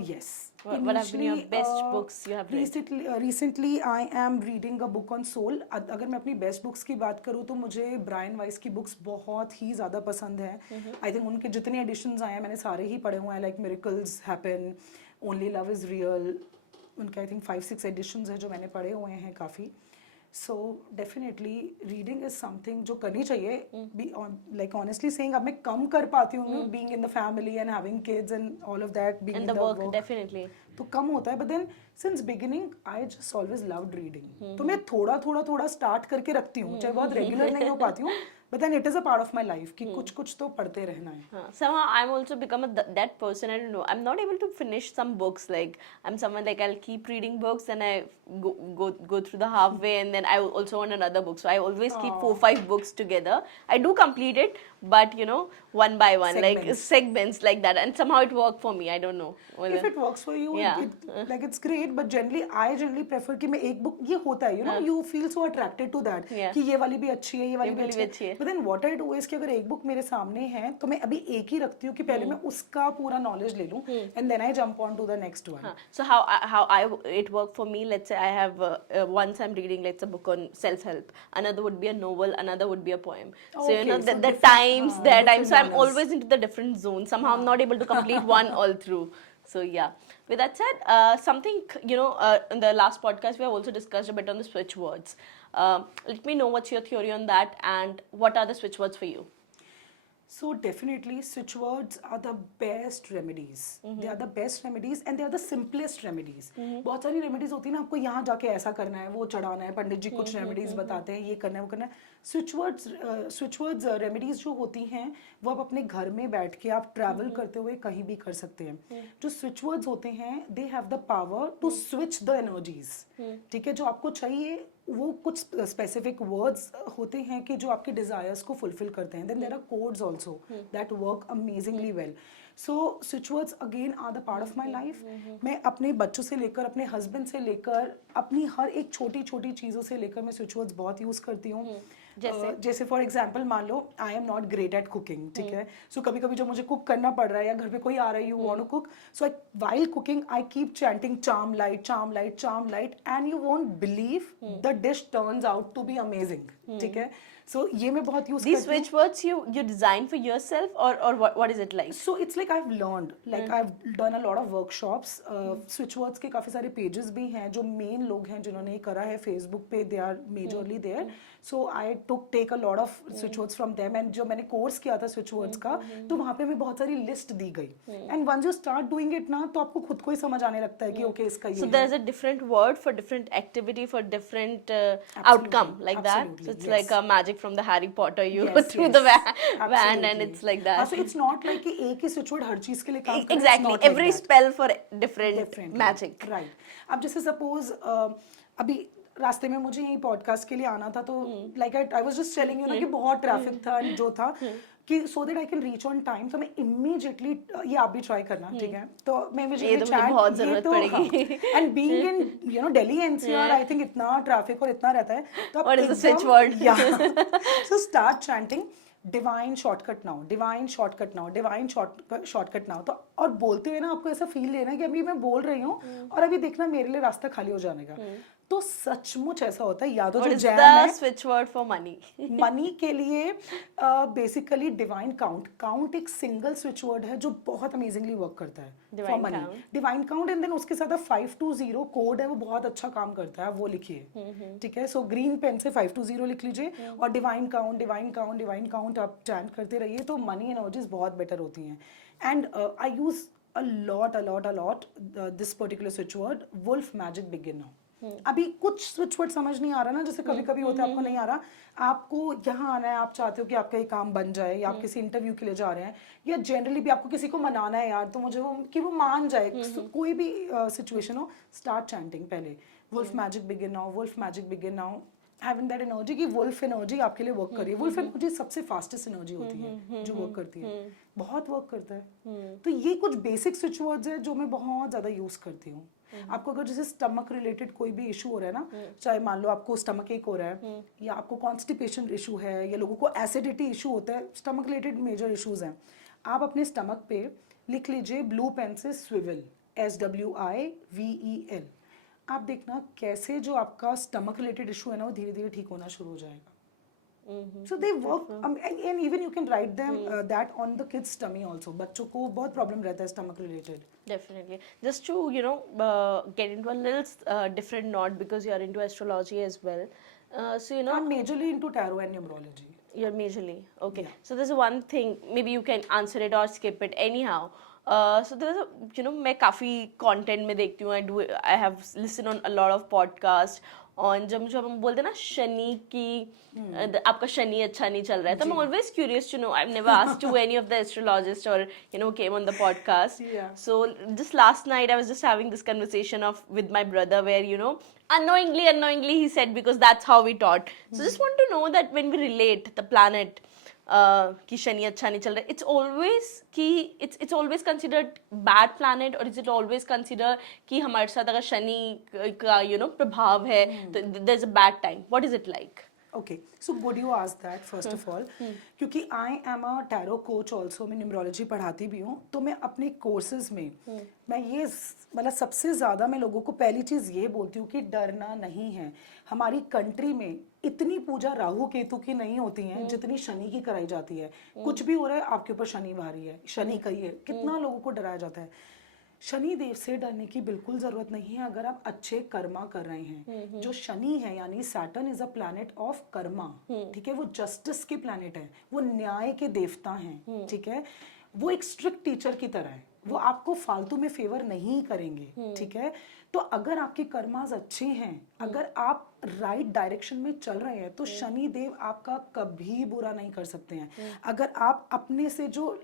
Yes. What have been your Initially, best books you have read? Recently, I am reading a book on soul. अगर मैं अपनी बेस्ट बुक्स की बात करूँ तो मुझे ब्रायन वाइस की बुक्स बहुत ही ज़्यादा पसंद है आई थिंक उनके जितने एडिशंस आए हैं मैंने सारे ही पढ़े हुए हैं like miracles happen only love is real उनके आई थिंक 5-6 एडिशंस हैं जो मैंने पढ़े हुए हैं काफ़ी so definitely reading is something जो करनी चाहिए लाइक ऑनेस्टली सेइंग अब मैं कम कर पाती हूँ being in the family and having kids and all of that being And in the the work, work definitely. तो कम होता है but then since beginning I just always loved reading तो मैं थोड़ा स्टार्ट करके रखती हूँ चाहे बहुत रेगुलर नहीं हो पाती हूँ but then it is a part of my life कि कुछ तो पढ़ते रहना है Somehow I'm also become that person. I don't know. I'm not able to finish some books. Like I'm someone like I'll keep reading books and I go through the halfway and then I also want another book. So I always keep 4-5 books together. I do complete it, but one by one, like Segments. segments like that, and somehow it worked for me. I don't know whether. If it works for you, Yeah. like it's great, but I generally prefer कि मैं एक book, ये होता है, you feel so attracted to that Yeah. कि ये वाली भी अच्छी है, ये वाली ये भी वाली भी अच्छी अच्छी है। है. But then what I do is कि अगर एक book मेरे सामने है तो मैं अभी एक ही रखती हूँ कि पहले मैं उसका पूरा knowledge ले लूँ, and then I jump on to the next one. So how it worked for me. Let's say I have once I'm reading, let's say, a book on self help. Another would be a novel. Another would be a poem. So Okay, so the different- times there are times. So I'm different genres. always into the different zones. Somehow I'm not able to complete one all through. So yeah. With that said, something in the last podcast we have also discussed a bit on the switch words. Let me know what's your theory on that, and what are the switch words for you? So definitely switch words are the best remedies. They are the best remedies and they are the simplest remedies. बहुत सारी remedies होती है ना, आपको यहाँ जाके ऐसा करना है, वो चढ़ाना है, पंडित जी कुछ remedies बताते हैं, ये करना है, वो करना है. Switch words remedies जो होती हैं वो आप अपने घर में बैठ के आप travel करते हुए कहीं भी कर सकते हैं. जो switch words होते हैं they have the power to switch the energies. ठीक है, जो आपको चाहिए वो कुछ स्पेसिफिक वर्ड्स होते हैं कि जो आपके डिजायर्स को फुलफिल करते हैं. Then there are codes also that work amazingly well. So switch words again are the part of my life. मैं अपने बच्चों से लेकर अपने हस्बैंड से लेकर अपनी हर एक छोटी छोटी चीज़ों से लेकर मैं स्विच वर्ड्स बहुत यूज़ करती हूँ. जैसे फॉर एग्जाम्पल मान लो I am not great at cooking, ठीक है. सो कभी कभी जब मुझे कुक करना पड़ रहा है या घर पे कोई आ रहा है, you want to cook, so while cooking I keep chanting charm light charm light charm light, and you won't believe the dish turns out to be amazing. ठीक है, सो ये मैं बहुत use These switch words you design for yourself, or what is it like? So it's like I've learned, like I've done a lot of workshops. Switch words के काफी सारे pages भी हैं जो मेन लोग हैं जिन्होंने ये करा है Facebook पे, they are majorly there. So I take a lot of switch words from them, and जो मैंने कोर्स किया था switch words का, तो वहाँ पे हमें बहुत सारी लिस्ट दी गई. And once you start doing it ना, तो आपको खुद को ही समझ आने लगता है कि okay इसका ये So है. there's a different word for different activity, for different outcome, like Absolutely, that. So it's yes. like a magic from the Harry Potter. You go Yes, through yes. the van, Absolutely. and it's like that. So it's not like कि एक ही switch word हर चीज के लिए काम करे. It's Exactly. not like Every that. spell for different Different, magic. right. अब जैसे suppose अभी रास्ते में मुझे यही पॉडकास्ट के लिए आना था, तो like I was just telling you ना कि बहुत ट्रैफिक था जो था कि so that I can reach on time, तो मैं इमीडिएटली, ये आप भी ट्राई करना, ठीक है, तो मैं ये तो मुझे बहुत जरूरत पड़ेगी. And being in Delhi NCR, I think इतना ट्रैफिक और इतना रहता है, तो आप What is the switch word? So start chanting divine shortcut now, divine shortcut now, divine shortcut now. तो और बोलते हुए ना आपको ऐसा फील लेना है कि अभी मैं बोल रही हूँ और अभी देखना मेरे लिए रास्ता खाली हो जाने का. तो सचमुच ऐसा होता है. या तो What जो is जैम the है switch word for money? Money के लिए बेसिकली डिवाइन काउंट. काउंट एक सिंगल स्विच वर्ड है जो बहुत अमेजिंगली वर्क करता है for Divine money. count. Divine count, and then उसके साथ 520 कोड है, वो बहुत अच्छा काम करता है, आप वो लिखिए, ठीक है. सो ग्रीन पेन से 520 लिख लीजिए और divine count divine count divine count आप चैंट करते रहिए, तो मनी एनर्जीज बहुत बेटर होती हैं. And I use a lot this particular switch word, wolf magic begin now. अभी कुछ स्विच वर्ड समझ नहीं आ रहा ना, जैसे कभी कभी होता है आपको नहीं आ रहा, आपको यहाँ आना है, आप चाहते हो कि आपका ये काम बन जाए, या आप किसी इंटरव्यू के लिए जा रहे हैं, या जनरली भी आपको किसी को मनाना है यार, तो मुझे वो कि वो मान जाए. कोई भी सिचुएशन हो, स्टार्ट चैंटिंग पहले wolf magic begin now, wolf magic begin now, having that energy कि वुल्फ एनर्जी आपके लिए वर्क करिए. वुल्फ एनर्जी सबसे फास्टेस्ट एनर्जी होती है जो वर्क करती है, बहुत वर्क करता है. तो ये कुछ बेसिक स्विच वर्ड्स है जो मैं बहुत ज्यादा यूज करती हूँ. आपको अगर जैसे स्टमक रिलेटेड कोई भी इशू हो रहा है ना, चाहे मान लो आपको स्टमक एक हो रहा है, या आपको कॉन्स्टिपेशन इशू है, या लोगों को एसिडिटी इशू होता है, स्टमक रिलेटेड मेजर इश्यूज हैं, आप अपने स्टमक पे लिख लीजिए ब्लू पेन से स्विवल, SWIVEL. आप देखना कैसे जो आपका स्टमक रिलेटेड इशू है ना वो धीरे धीरे ठीक होना शुरू हो जाएगा. So they work, and even you can write them that on the kids' tummy also. बच्चों को बहुत प्रॉब्लम रहता है stomach related. Definitely. Just to, get into a little different knot, because you're into astrology as well. So, I'm majorly into tarot and numerology. you're majorly. Okay. Yeah. So there's one thing, maybe you can answer it or skip it anyhow. So there's a, मैं काफ़ी content में देखती हूँ. I have listened on a lot of podcasts on जब हम बोलते हैं ना शनि की आपका शनि अच्छा नहीं चल रहा है, तो I'm always curious to know. I've never asked to any of the astrologists or came on the podcast. Yeah. So just last night I was just having this conversation with my brother where unknowingly he said, because that's how we taught. So just want to know that when we relate the planet, कि शनि अच्छा नहीं चल रहा है, it's always considered bad planet, और is it always consider कि हमारे साथ अगर शनि का प्रभाव है तो there is a bad time? What is it like? Okay, so good you asked that first of all, क्योंकि I am a tarot coach also, मैं न्यूमरोलॉजी पढ़ाती भी हूँ, तो मैं अपने कोर्सेज में मैं ये मतलब सबसे ज़्यादा मैं लोगों को पहली चीज़ ये बोलती हूँ कि डरना नहीं है। हमारी कंट्री में इतनी पूजा राहु केतु की नहीं होती है जितनी शनि की कराई जाती है। कुछ भी हो रहा है आपके ऊपर शनि भारी है, शनि कही है, कितना लोगों को डराया जाता है। शनि देव से डरने की बिल्कुल जरूरत नहीं है अगर आप अच्छे कर्मा कर रहे हैं। जो शनि है यानी Saturn is a planet of Karma, ठीक है, वो जस्टिस के प्लैनेट है, वो न्याय के देवता हैं, ठीक है, वो एक स्ट्रिक्ट टीचर की तरह है, वो आपको फालतू में फेवर नहीं करेंगे, ठीक है। तो अगर आपके कर्मास अच्छे हैं, अगर आप राइट डायरेक्शन में चल रहे हैं, तो शनि देव आपका कभी बुरा नहीं कर सकते हैं। अगर आप अपने से जो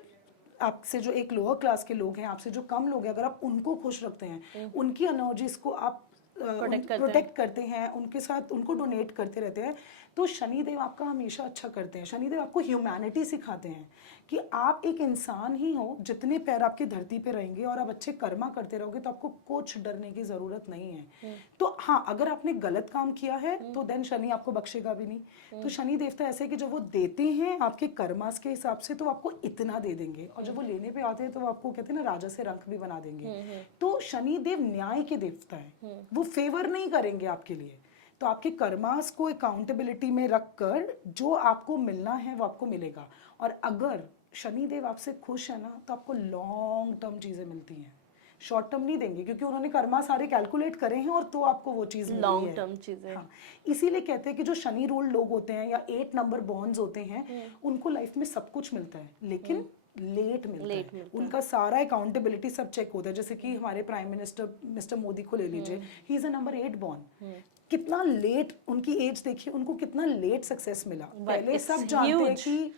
आपसे जो एक लोअर क्लास के लोग हैं, आपसे जो कम लोग हैं, अगर आप उनको खुश रखते हैं, उनकी एनर्जीज को आप प्रोटेक्ट करते हैं, उनके साथ उनको डोनेट करते रहते हैं, तो शनिदेव आपका हमेशा अच्छा करते हैं। शनिदेव आपको ह्यूमैनिटी सिखाते हैं कि आप एक इंसान ही हो, जितने पैर आपकी धरती पे रहेंगे और आप अच्छे कर्मा करते रहोगे तो आपको कुछ डरने की जरूरत नहीं है। तो हाँ, अगर आपने गलत काम किया है तो देन शनि आपको बख्शेगा भी नहीं। तो शनि देवता ऐसे कि जब वो देते हैं आपके कर्मास के हिसाब से तो आपको इतना दे देंगे, और जब वो लेने पे आते हैं तो वो आपको कहते हैं ना राजा से रंक भी बना देंगे। तो शनि देव न्याय के देवता है, वो फेवर नहीं करेंगे आपके लिए। तो आपके कर्मास को अकाउंटेबिलिटी में रखकर जो आपको मिलना है वो आपको मिलेगा। और अगर शनिदेव आपसे खुश है ना तो आपको लॉन्ग टर्म चीजें मिलती हैं, शॉर्ट टर्म नहीं देंगे, क्योंकि उन्होंने कर्मा सारे कैलकुलेट करे हैं और तो आपको वो चीज मिली है। लॉन्ग टर्म चीजें। हाँ, इसीलिए कहते हैं कि जो शनि रूल्ड लोग होते हैं या 8 नंबर बॉन्ड्स होते हैं, उनको लाइफ में सब कुछ मिलता है लेकिन लेट मिलता है। उनका सारा अकाउंटेबिलिटी सब चेक होता है। जैसे कि हमारे प्राइम मिनिस्टर मिस्टर मोदी को ले लीजिए, he is a number 8 born. कितना लेट उनकी एज देखिए, उनको कितना लेट सक्सेस मिला। पहले सब जानते हैं कि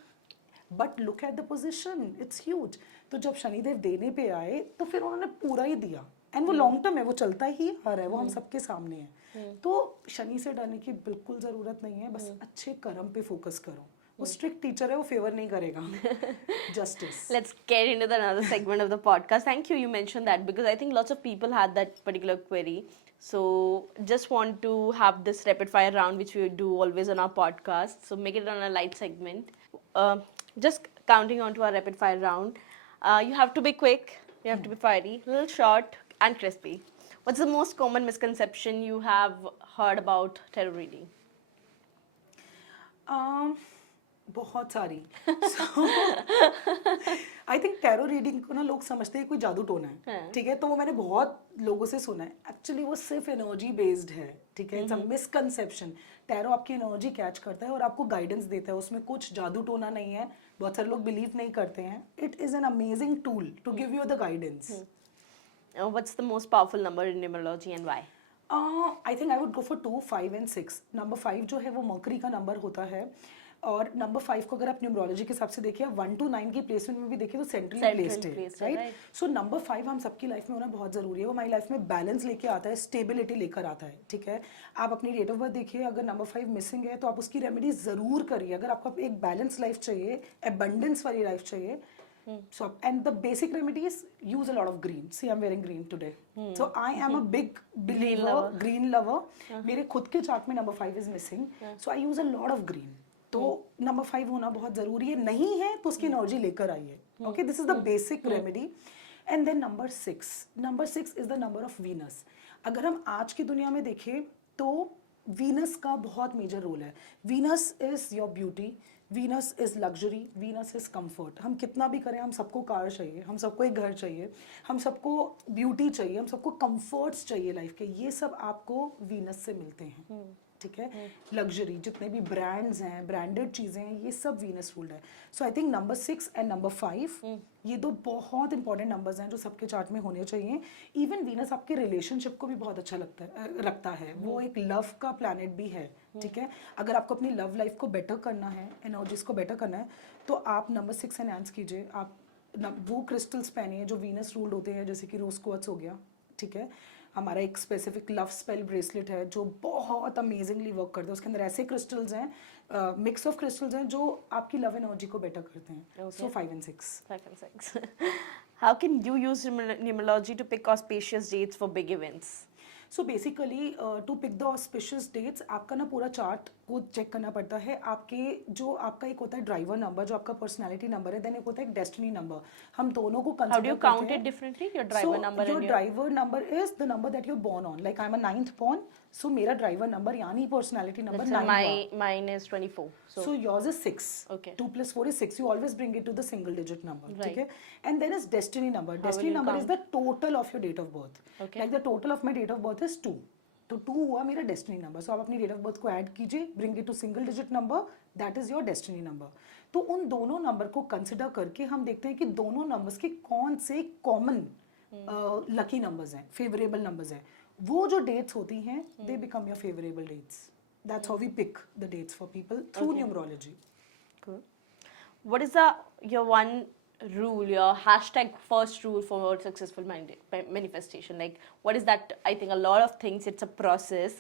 but look at the position, it's huge. तो जब शनिदेव देने पे आए तो फिर उन्होंने पूरा ही दिया, एंड वो लॉन्ग टर्म है, वो चलता ही आ रहा है, वो हम सबके सामने है। तो शनि से डरने की बिल्कुल जरूरत नहीं है, बस अच्छे कर्म पे फोकस करो। वो स्ट्रिक्ट टीचर है, वो फेवर नहीं करेगा। Justice. Let's get into the another segment of the podcast. Thank you, you mentioned that, because I think lots of people had that particular query. So just want to have this rapid fire round which we do always on our podcast. So make it on a light segment. Just counting on to our rapid fire round. You have to be quick, you have to be fiery, a little short and crispy. What's the most common misconception you have heard about tarot reading? बहुत सारी। I think tarot reading को ना लोग समझते हैं कोई जादू टोना है, ठीक है, तो वो मैंने बहुत लोगों से सुना है। एक्चुअली वो सिर्फ एनर्जी बेस्ड है, ठीक है, इट्स अ मिसकंसेप्शन। टैरो आपकी एनर्जी कैच करता है और आपको गाइडेंस देता है, उसमें कुछ जादू टोना नहीं है। बहुत सारे लोग बिलीव नहीं करते हैं। It is an amazing tool to give you the guidance. What's the most powerful number in numerology and why? I think I would go for 2, 5 and 6। Number 5 जो है वो मर्करी का नंबर होता है, और नंबर 5 को अगर आप न्यूमरोलॉजी के हिसाब से देखिए, 1 to 9 की प्लेसमेंट में भी देखिए तो सेंट्रली प्लेस्ड है, राइट। सो नंबर 5 हम सबकी लाइफ में होना बहुत जरूरी है। वो हमारी लाइफ में बैलेंस लेके आता है, स्टेबिलिटी लेकर आता है, ठीक है। आप अपनी डेट ऑफ बर्थ देखिए, अगर नंबर 5 मिसिंग है तो आप उसकी रेमेडी जरूर करिए। अगर आपको एक बैलेंस लाइफ चाहिए, एबंडेंस वाली लाइफ चाहिए, so and the basic remedy is use a lot of green. See, I'm wearing green today. So I am a big believer, green lover. मेरे खुद के चार्ट में number 5 is missing, so I use a lot of green. तो number 5 होना बहुत जरूरी है, नहीं है तो उसकी एनर्जी लेकर आइए। Okay, this is the basic remedy. And then number 6 is the number of Venus. अगर हम आज की दुनिया में देखें तो वीनस का बहुत मेजर रोल है। Venus is your beauty, Venus is luxury, Venus is comfort. हम कितना भी करें, हम सबको कार चाहिए, हम सबको एक घर चाहिए, हम सबको ब्यूटी चाहिए, हम सबको कंफर्ट्स चाहिए लाइफ के। ये सब आपको वीनस से मिलते हैं, ठीक है। लग्जरी, जितने भी ब्रांड्स हैं, ब्रांडेड चीज़ें हैं, ये सब वीनस रूल्ड है। So I think number 6 and number 5 ये दो बहुत इंपॉर्टेंट नंबर्स हैं जो सबके चार्ट में होने चाहिए। इवन वीनस आपके रिलेशनशिप को भी बहुत अच्छा रखता है। वो एक लव का प्लैनेट भी है, ठीक है। अगर आपको अपनी लव लाइफ को बेटर करना है, एनर्जीज को बेटर करना है, तो आप नंबर 6 एनहांस कीजिए। आप वो क्रिस्टल्स पहनिए जो वीनस रूल्ड होते हैं, जैसे कि रोज क्वार्ट्ज हो गया, ठीक है। हमारा एक स्पेसिफिक लव स्पेल ब्रेसलेट है जो बहुत अमेजिंगली वर्क करता है. उसके अंदर ऐसे क्रिस्टल्स हैं, मिक्स ऑफ क्रिस्टल्स हैं जो आपकी लव एनर्जी को बेटर करते हैं. सो 5 and 6. 5 and 6. How can you use numerology to pick auspicious dates for big events? So basically to pick the auspicious dates आपका ना पूरा चार्ट को चेक करना पड़ता है. आपके जो आपका एक होता है ड्राइवर नंबर जो आपका पर्सनालिटी नंबर है, देन एक होता है एक डेस्टिनी नंबर. हम दोनों को How do you consider count करते it हैं. differently? Your driver number your and your... driver number is the number that you born on. Like I am a 9th born, सो मेरा ड्राइवर नंबर यानी personality number Let's say 9 हुआ. mine is 24. So yours is 6. Okay. 2 plus 4 is 6. You always bring it to the single digit number. Right. ठीक है? And then is destiny number. will Destiny you number is the count? total of your date of birth. Okay. Like the total of my date of birth is 2. तो 2 हुआ मेरा destiny number. So आप अपनी date of birth को add कीजिए, bring it to single digit number, that is your destiny number. तो उन दोनों नंबर को कंसिडर करके हम देखते हैं कि दोनों नंबर्स के कौन से कॉमन लकी नंबर्स हैं, फेवरेबल नंबर्स हैं. वो जो डेट्स होती हैं they become your favourable dates. That's how we pick the dates for people through numerology. Cool. What is your one rule, your hashtag first rule for a successful manifestation? Like, what is that? I think a lot of things, it's a process.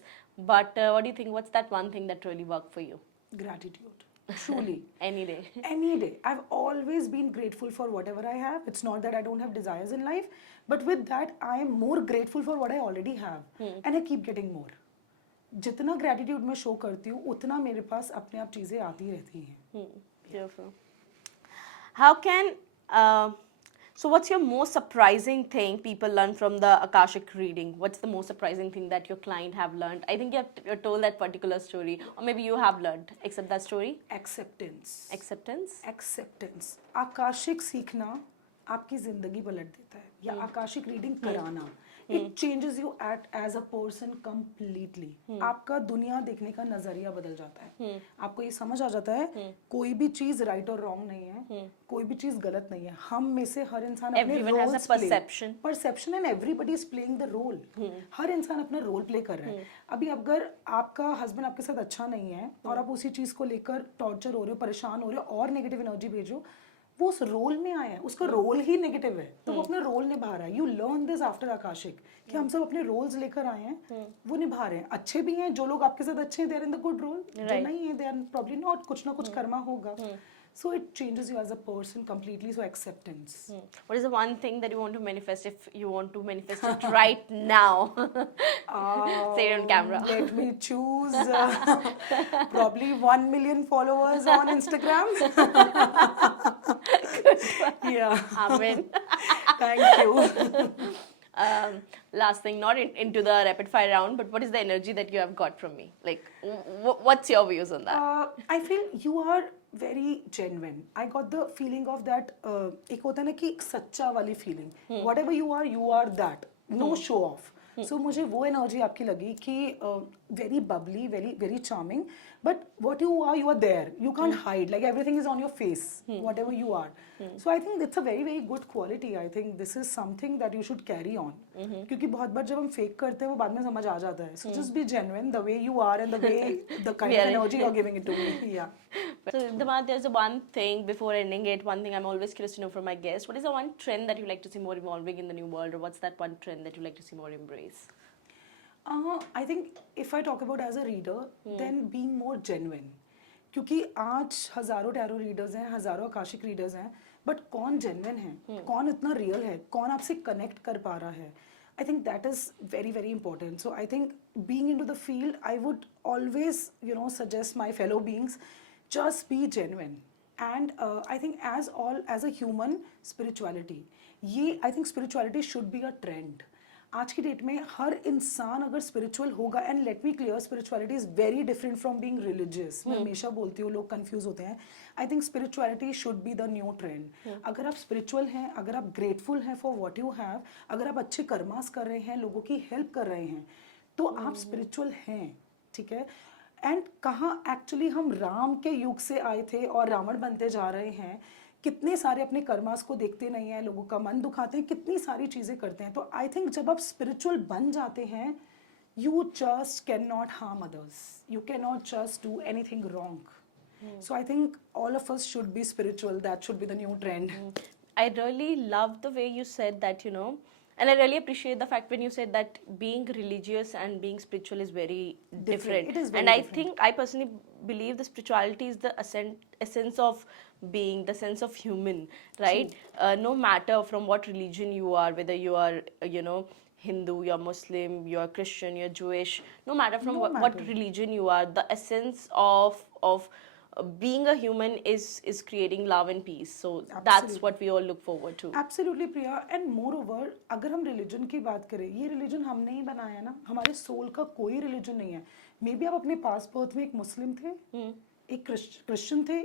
But what do you think? What's that one thing that really worked for you? Gratitude. Truly. Any day. Any day. I've always been grateful for whatever I have. It's not that I don't have desires in life, but with that, I am more grateful for what I already have. And I keep getting more. जितना gratitude मैं show करती हूँ उतना मेरे पास अपने आप चीज़ें आती रहती हैं. Beautiful. How can so what's your most surprising thing people learn from the Akashic reading? What's the most surprising thing that your client have learned? I think you've told that particular story, or maybe you have learned. Accept that story. Acceptance. Acceptance. Acceptance. Akashic सीखना आपकी जिंदगी पलट देता है, या Akashic reading कराना. It changes you at as a person completely. आपका दुनिया देखने का नजरिया बदल जाता है. आपको ये समझ आ जाता है कोई भी चीज राइट और रॉन्ग नहीं है, कोई भी चीज गलत नहीं है. हम में से हर इंसान अपने Everyone has a roles perception. Perception and everybody is playing the role. हर इंसान अपना रोल प्ले कर रहा है. अभी अगर आपका हस्बैंड आपके साथ अच्छा नहीं है और आप उसी चीज को लेकर टॉर्चर हो रहे हो, परेशान हो रहे हो और नेगेटिव एनर्जी भेजो, वो उस रोल में आया है, उसका रोल ही नेगेटिव है, तो वो अपना रोल निभा रहा है. You learn this after Akashic कि हम सब अपने रोल्स लेकर आए हैं, वो निभा रहे हैं. अच्छे भी हैं जो लोग आपके साथ अच्छे हैं, they are in the good role. जो नहीं है दे आर प्रॉब्ली नॉट. कुछ ना कुछ कर्मा होगा. So it changes you as a person completely. So acceptance. What is the one thing that you want to manifest if you want to manifest it right now? Say it on camera. Let me choose. Probably 1 million followers on Instagram. Yeah. Amen. Thank you. Last thing, not into the rapid fire round, but what is the energy that you have got from me? Like, what's your views on that? I feel you are very genuine. I got the feeling of that. एक होता है ना कि एक सच्चा वाली feeling. Whatever you are that. No show off. So मुझे वो एनर्जी आपकी लगी कि very bubbly, very charming. But what you are there. You can't hide. Like everything is on your face. Whatever you are. So I think it's a very good quality. I think this is something that you should carry on. क्योंकि बहुत बार जब हम fake करते हैं वो बाद में समझ आ जाता है. So just be genuine the way you are and the way the kind of energy you're giving it to me. Yeah. So, Damad, there's a one thing before ending it, one thing I'm always curious to know from my guests. What is the one trend that you like to see more evolving in the new world, or what's that one trend that you like to see more embrace? I think if I talk about as a reader, then being more genuine. क्योंकि आज हजारों tarot readers हैं, हजारों Akashic readers हैं, but कौन genuine है, कौन इतना रियल है, कौन आपसे कनेक्ट कर पा रहा है. I think that is very important. So I think being into the field, I would always, suggest my fellow beings, just be genuine. And I think as a human, spirituality. I think spirituality should be a trend. आज की date में हर इंसान अगर spiritual होगा, and let me clear, spirituality is very different from being religious. मैं हमेशा बोलती हूँ, लोग कंफ्यूज होते हैं. I think spirituality should be the new trend. अगर आप स्पिरिचुअल हैं, अगर आप ग्रेटफुल हैं फॉर व्हाट यू हैव, अगर आप अच्छे कर्मास कर रहे हैं, लोगों की हेल्प कर रहे हैं, तो आप स्पिरिचुअल हैं. ठीक है. एंड कहाँ एक्चुअली हम राम के युग से आए थे और रावण बनते जा रहे हैं. कितने सारे अपने कर्मास को देखते नहीं हैं, लोगों का मन दुखाते हैं, कितनी सारी चीज़ें करते हैं. तो आई थिंक जब आप स्पिरिचुअल बन जाते हैं, you just can not harm others, you can not just do anything wrong. So I think all of us should be spiritual. That should be the new trend. I really love the way you said that, And I really appreciate the fact when you said that being religious and being spiritual is very different. It is very And I different. think I personally believe the spirituality is the essence of being, the sense of human, right? No matter from what religion you are, whether you are, Hindu, you're Muslim, you're Christian, you're Jewish, no matter from No what matter. religion you are, the essence of being a human is creating love and peace. So that's Absolutely. what we all look forward to. Absolutely Priya and more over अगर हम religion की बात करें ये religion हमने ही बनाया ना हमारे सोल का कोई रिलीजन नहीं है मे बी आप अपने पास बर्थ में एक मुस्लिम थे एक क्रिश्चियन थे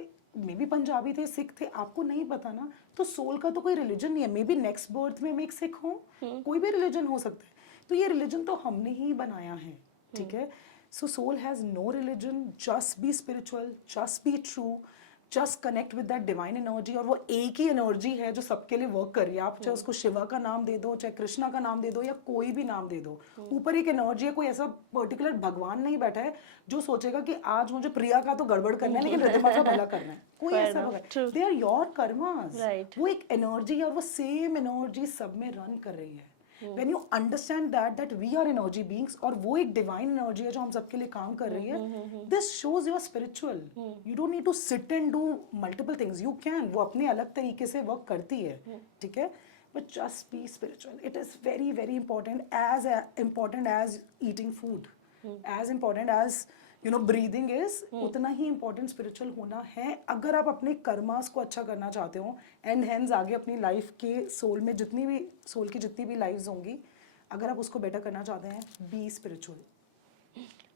मे बी पंजाबी थे सिख थे आपको नहीं पता ना तो सोल का तो कोई रिलीजन नहीं है मे बी नेक्स्ट बर्थ में मैं एक सिख हूँ कोई भी रिलीजन हो सकता है तो ये रिलीजन तो हमने ही बनाया है ठीक है so soul has no religion just be spiritual just be true just connect with that divine energy और वो एक ही एनर्जी है जो सबके लिए वर्क कर रही है आप चाहे उसको शिवा का नाम दे दो चाहे कृष्णा का नाम दे दो या कोई भी नाम दे दो ऊपर एक एनर्जी है कोई ऐसा पर्टिकुलर भगवान नहीं बैठा है जो सोचेगा कि आज मुझे प्रिया का तो गड़बड़ करना है लेकिन रिद्धिमा का भला करना है कोई Fair ऐसा enough. भगवान True. They are your karmas Right. वो एक एनर्जी है और वो सेम एनर्जी सब में रन कर रही है when you understand that we are energy beings और वो एक divine energy है जो हम सबके लिए काम कर रही है this shows you are spiritual you don't need to sit and do multiple things you can वो अपने अलग तरीके से वर्क करती है ठीक है but just be spiritual it is very very important as eating food as important as breathing is उतना ही इंपॉर्टेंट स्पिरिचुअल होना है अगर आप अपने कर्मास को अच्छा करना चाहते हो एंड हेंस आगे अपनी लाइफ के सोल में जितनी भी लाइव्स होंगी अगर आप उसको बेटर करना चाहते हैं B spiritual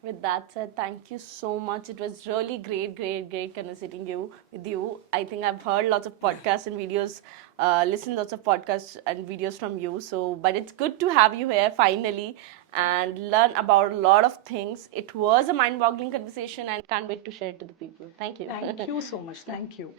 With that said, thank you so much. It was really great conversating with you. I think I've heard lots of podcasts and videos, listened lots of podcasts and videos from you. So, but it's good to have you here finally and learn about a lot of things. It was a mind-boggling conversation and can't wait to share it to the people. Thank you. Thank you so much thank you